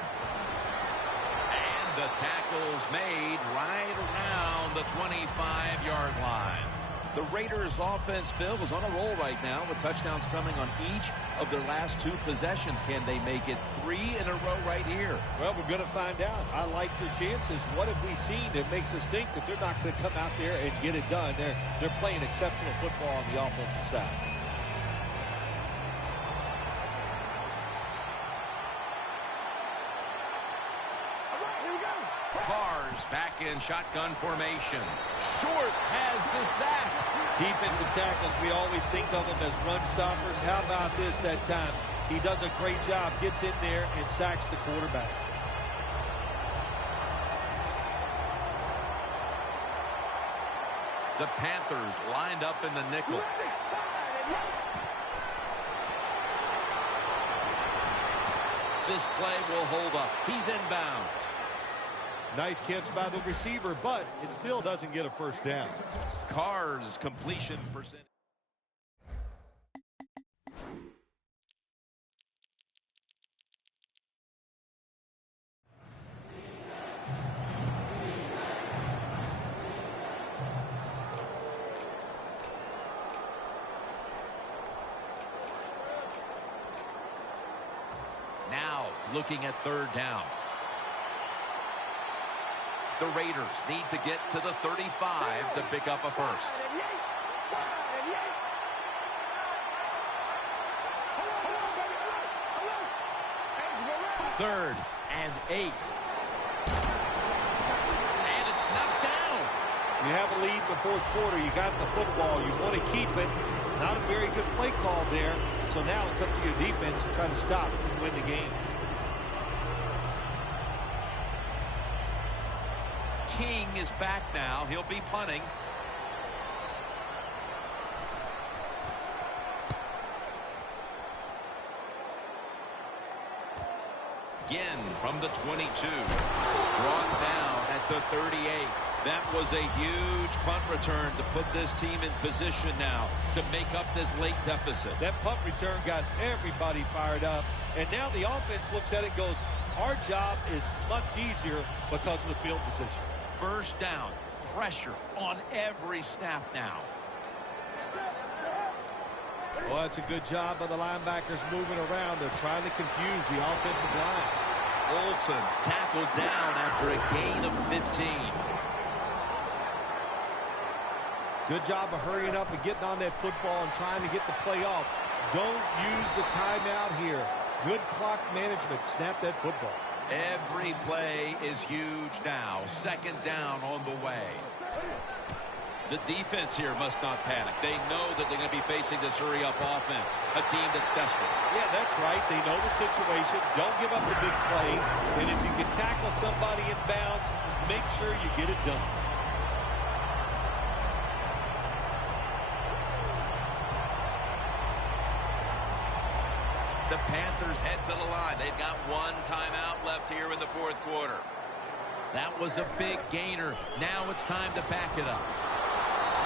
And the tackle's made right around the 25-yard line. The Raiders offense, Phil, is on a roll right now with touchdowns coming on each of their last 2 possessions. Can they make it 3 in a row right here? Well, we're going to find out. I like their chances. What have we seen that makes us think that they're not going to come out there and get it done? They're playing exceptional football on the offensive side. Carr's back in shotgun formation. Short has the sack. Defensive tackles, we always think of them as run stoppers. How about this that time? He does a great job, gets in there and sacks the quarterback. The Panthers lined up in the nickel. This play will hold up. He's inbounds. Nice catch by the receiver, but it still doesn't get a first down. Carr's completion percentage. looking at third down. The Raiders need to get to the 35 to pick up a first. Third and 8. And it's knocked down. You have a lead in the fourth quarter. You got the football. You want to keep it. Not a very good play call there. So now it's up to your defense to try to stop and win the game. King is back now. He'll be punting. Again from the 22. Brought down at the 38. That was a huge punt return to put this team in position now to make up this late deficit. That punt return got everybody fired up. And now the offense looks at it and goes, our job is much easier because of the field position. First down. Pressure on every snap now. Well, that's a good job by the linebackers moving around. They're trying to confuse the offensive line. Olsen's tackled down after a gain of 15. Good job of hurrying up and getting on that football and trying to get the play off. Don't use the timeout here. Good clock management. Snap that football. Every play is huge now. Second down on the way. The defense here must not panic. They know that they're going to be facing this hurry-up offense, a team that's desperate. Yeah, that's right. They know the situation. Don't give up the big play. And if you can tackle somebody in bounds, make sure you get it done. The Panthers head to the line. They've got one timeout left here in the fourth quarter. That was a big gainer. Now it's time to back it up.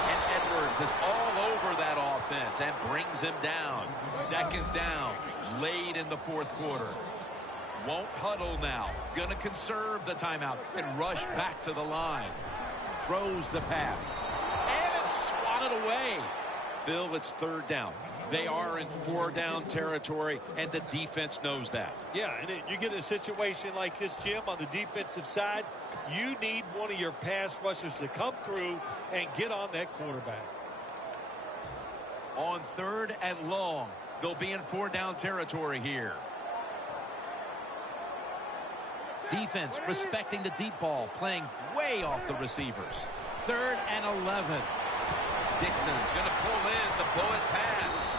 And Edwards is all over that offense and brings him down. Second down, late in the fourth quarter. Won't huddle now. Going to conserve the timeout and rush back to the line. Throws the pass. And it's swatted away. Phil, it's third down. They are in four-down territory, and the defense knows that. Yeah, and you get a situation like this, Jim, on the defensive side, you need one of your pass rushers to come through and get on that quarterback. On third and long, they'll be in four-down territory here. Defense respecting the deep ball, playing way off the receivers. Third and 11. Dixon's going to pull in the bullet pass.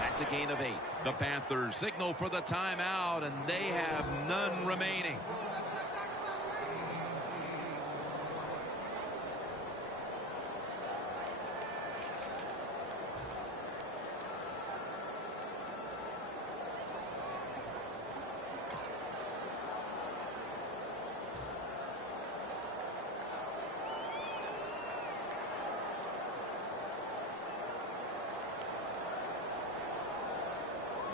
That's a gain of 8. The Panthers signal for the timeout, and they have none remaining.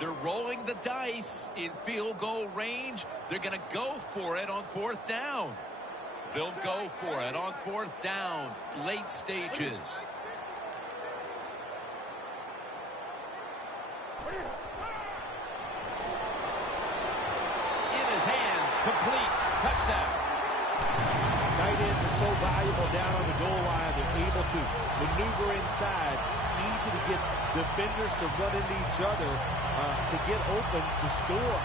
They're rolling the dice in field goal range. They're going to go for it on fourth down. They'll go for it on fourth down, late stages. In his hands, complete, touchdown. Tight ends are so valuable down on the goal line. They're able to maneuver inside. Easy to get defenders to run into each other to get open to score.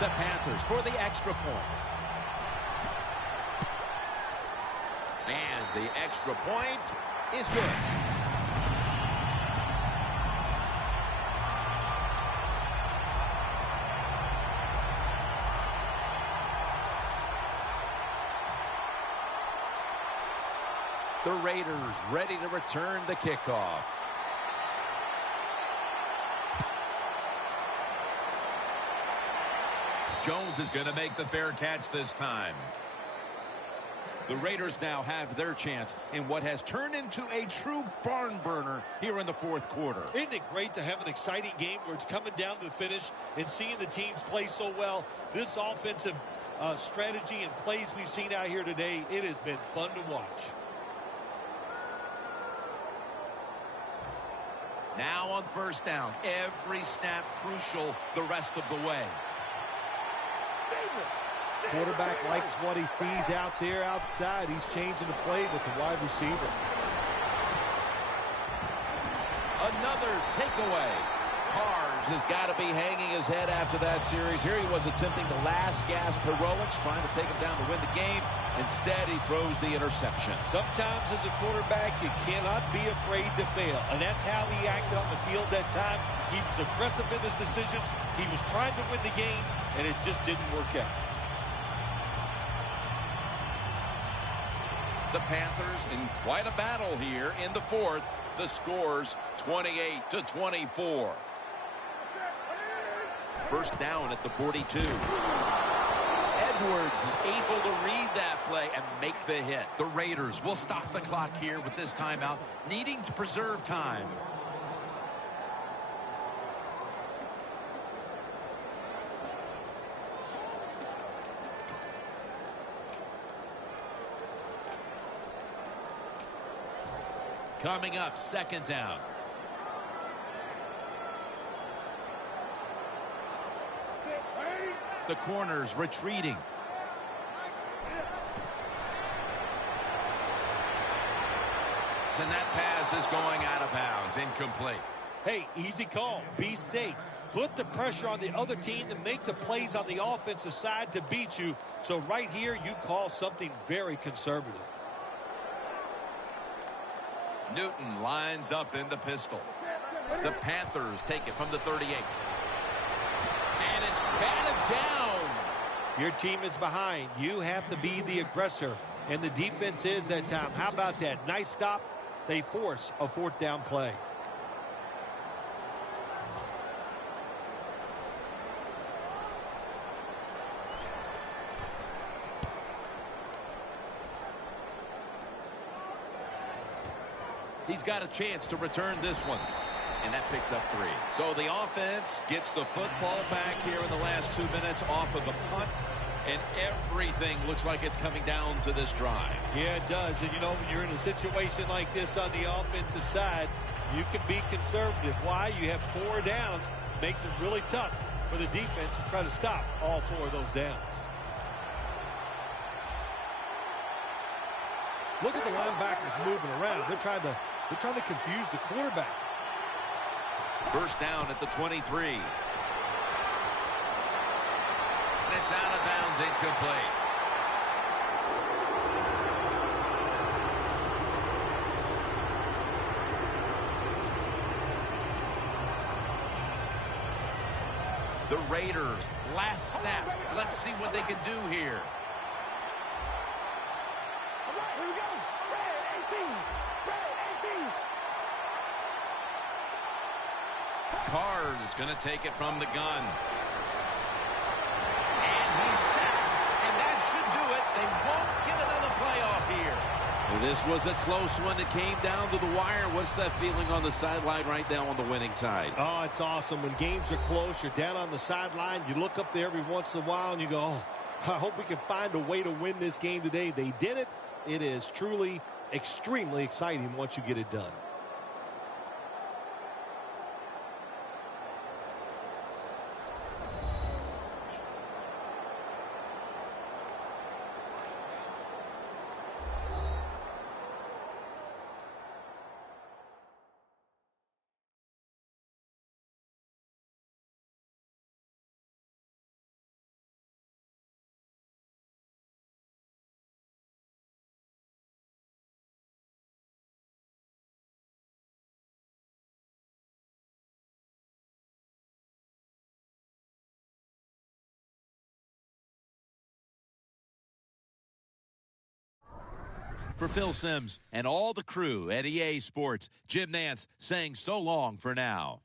The Panthers for the extra point. And the extra point is good. The Raiders ready to return the kickoff. Jones is going to make the fair catch this time. The Raiders now have their chance in what has turned into a true barn burner here in the fourth quarter. Isn't it great to have an exciting game where it's coming down to the finish and seeing the teams play so well? This offensive strategy and plays we've seen out here today, it has been fun to watch. Now on first down, every snap crucial the rest of the way. Quarterback likes what he sees out there outside. He's changing the play with the wide receiver. Another takeaway. Carrs has got to be hanging his head after that series. Here he was attempting the last gasp heroics, trying to take him down to win the game. Instead, he throws the interception. Sometimes as a quarterback, you cannot be afraid to fail. And that's how he acted on the field that time. He was aggressive in his decisions. He was trying to win the game, and it just didn't work out. The Panthers in quite a battle here in the fourth. The score's 28-24. First down at the 42. Edwards is able to read that play and make the hit. The Raiders will stop the clock here with this timeout, needing to preserve time. Coming up, second down. The corners retreating. And that pass is going out of bounds, incomplete. Hey, easy call. Be safe. Put the pressure on the other team to make the plays on the offensive side to beat you. So right here, you call something very conservative. Newton lines up in the pistol. The Panthers take it from the 38. And it's batted down. Your team is behind. You have to be the aggressor. And the defense is that time. How about that? Nice stop. They force a fourth down play. He's got a chance to return this one. And that picks up 3. So the offense gets the football back here in the last 2 minutes off of a punt. And everything looks like it's coming down to this drive. Yeah, it does. And, you know, when you're in a situation like this on the offensive side, you can be conservative. Why? You have 4 downs. Makes it really tough for the defense to try to stop all 4 of those downs. Look at the linebackers moving around. They're trying to confuse the quarterback. First down at the 23. And it's out of bounds, incomplete. The Raiders, last snap. Let's see what they can do here. All right, here we go. Red 18. Red 18. Carr's going to take it from the gun. And he's sacked. And that should do it. They won't get another playoff here. Well, this was a close one. It came down to the wire. What's that feeling on the sideline right now on the winning side? Oh, it's awesome. When games are close, you're down on the sideline. You look up there every once in a while and you go, oh, I hope we can find a way to win this game today. They did it. It is truly extremely exciting once you get it done. For Phil Simms and all the crew at EA Sports, Jim Nantz saying so long for now.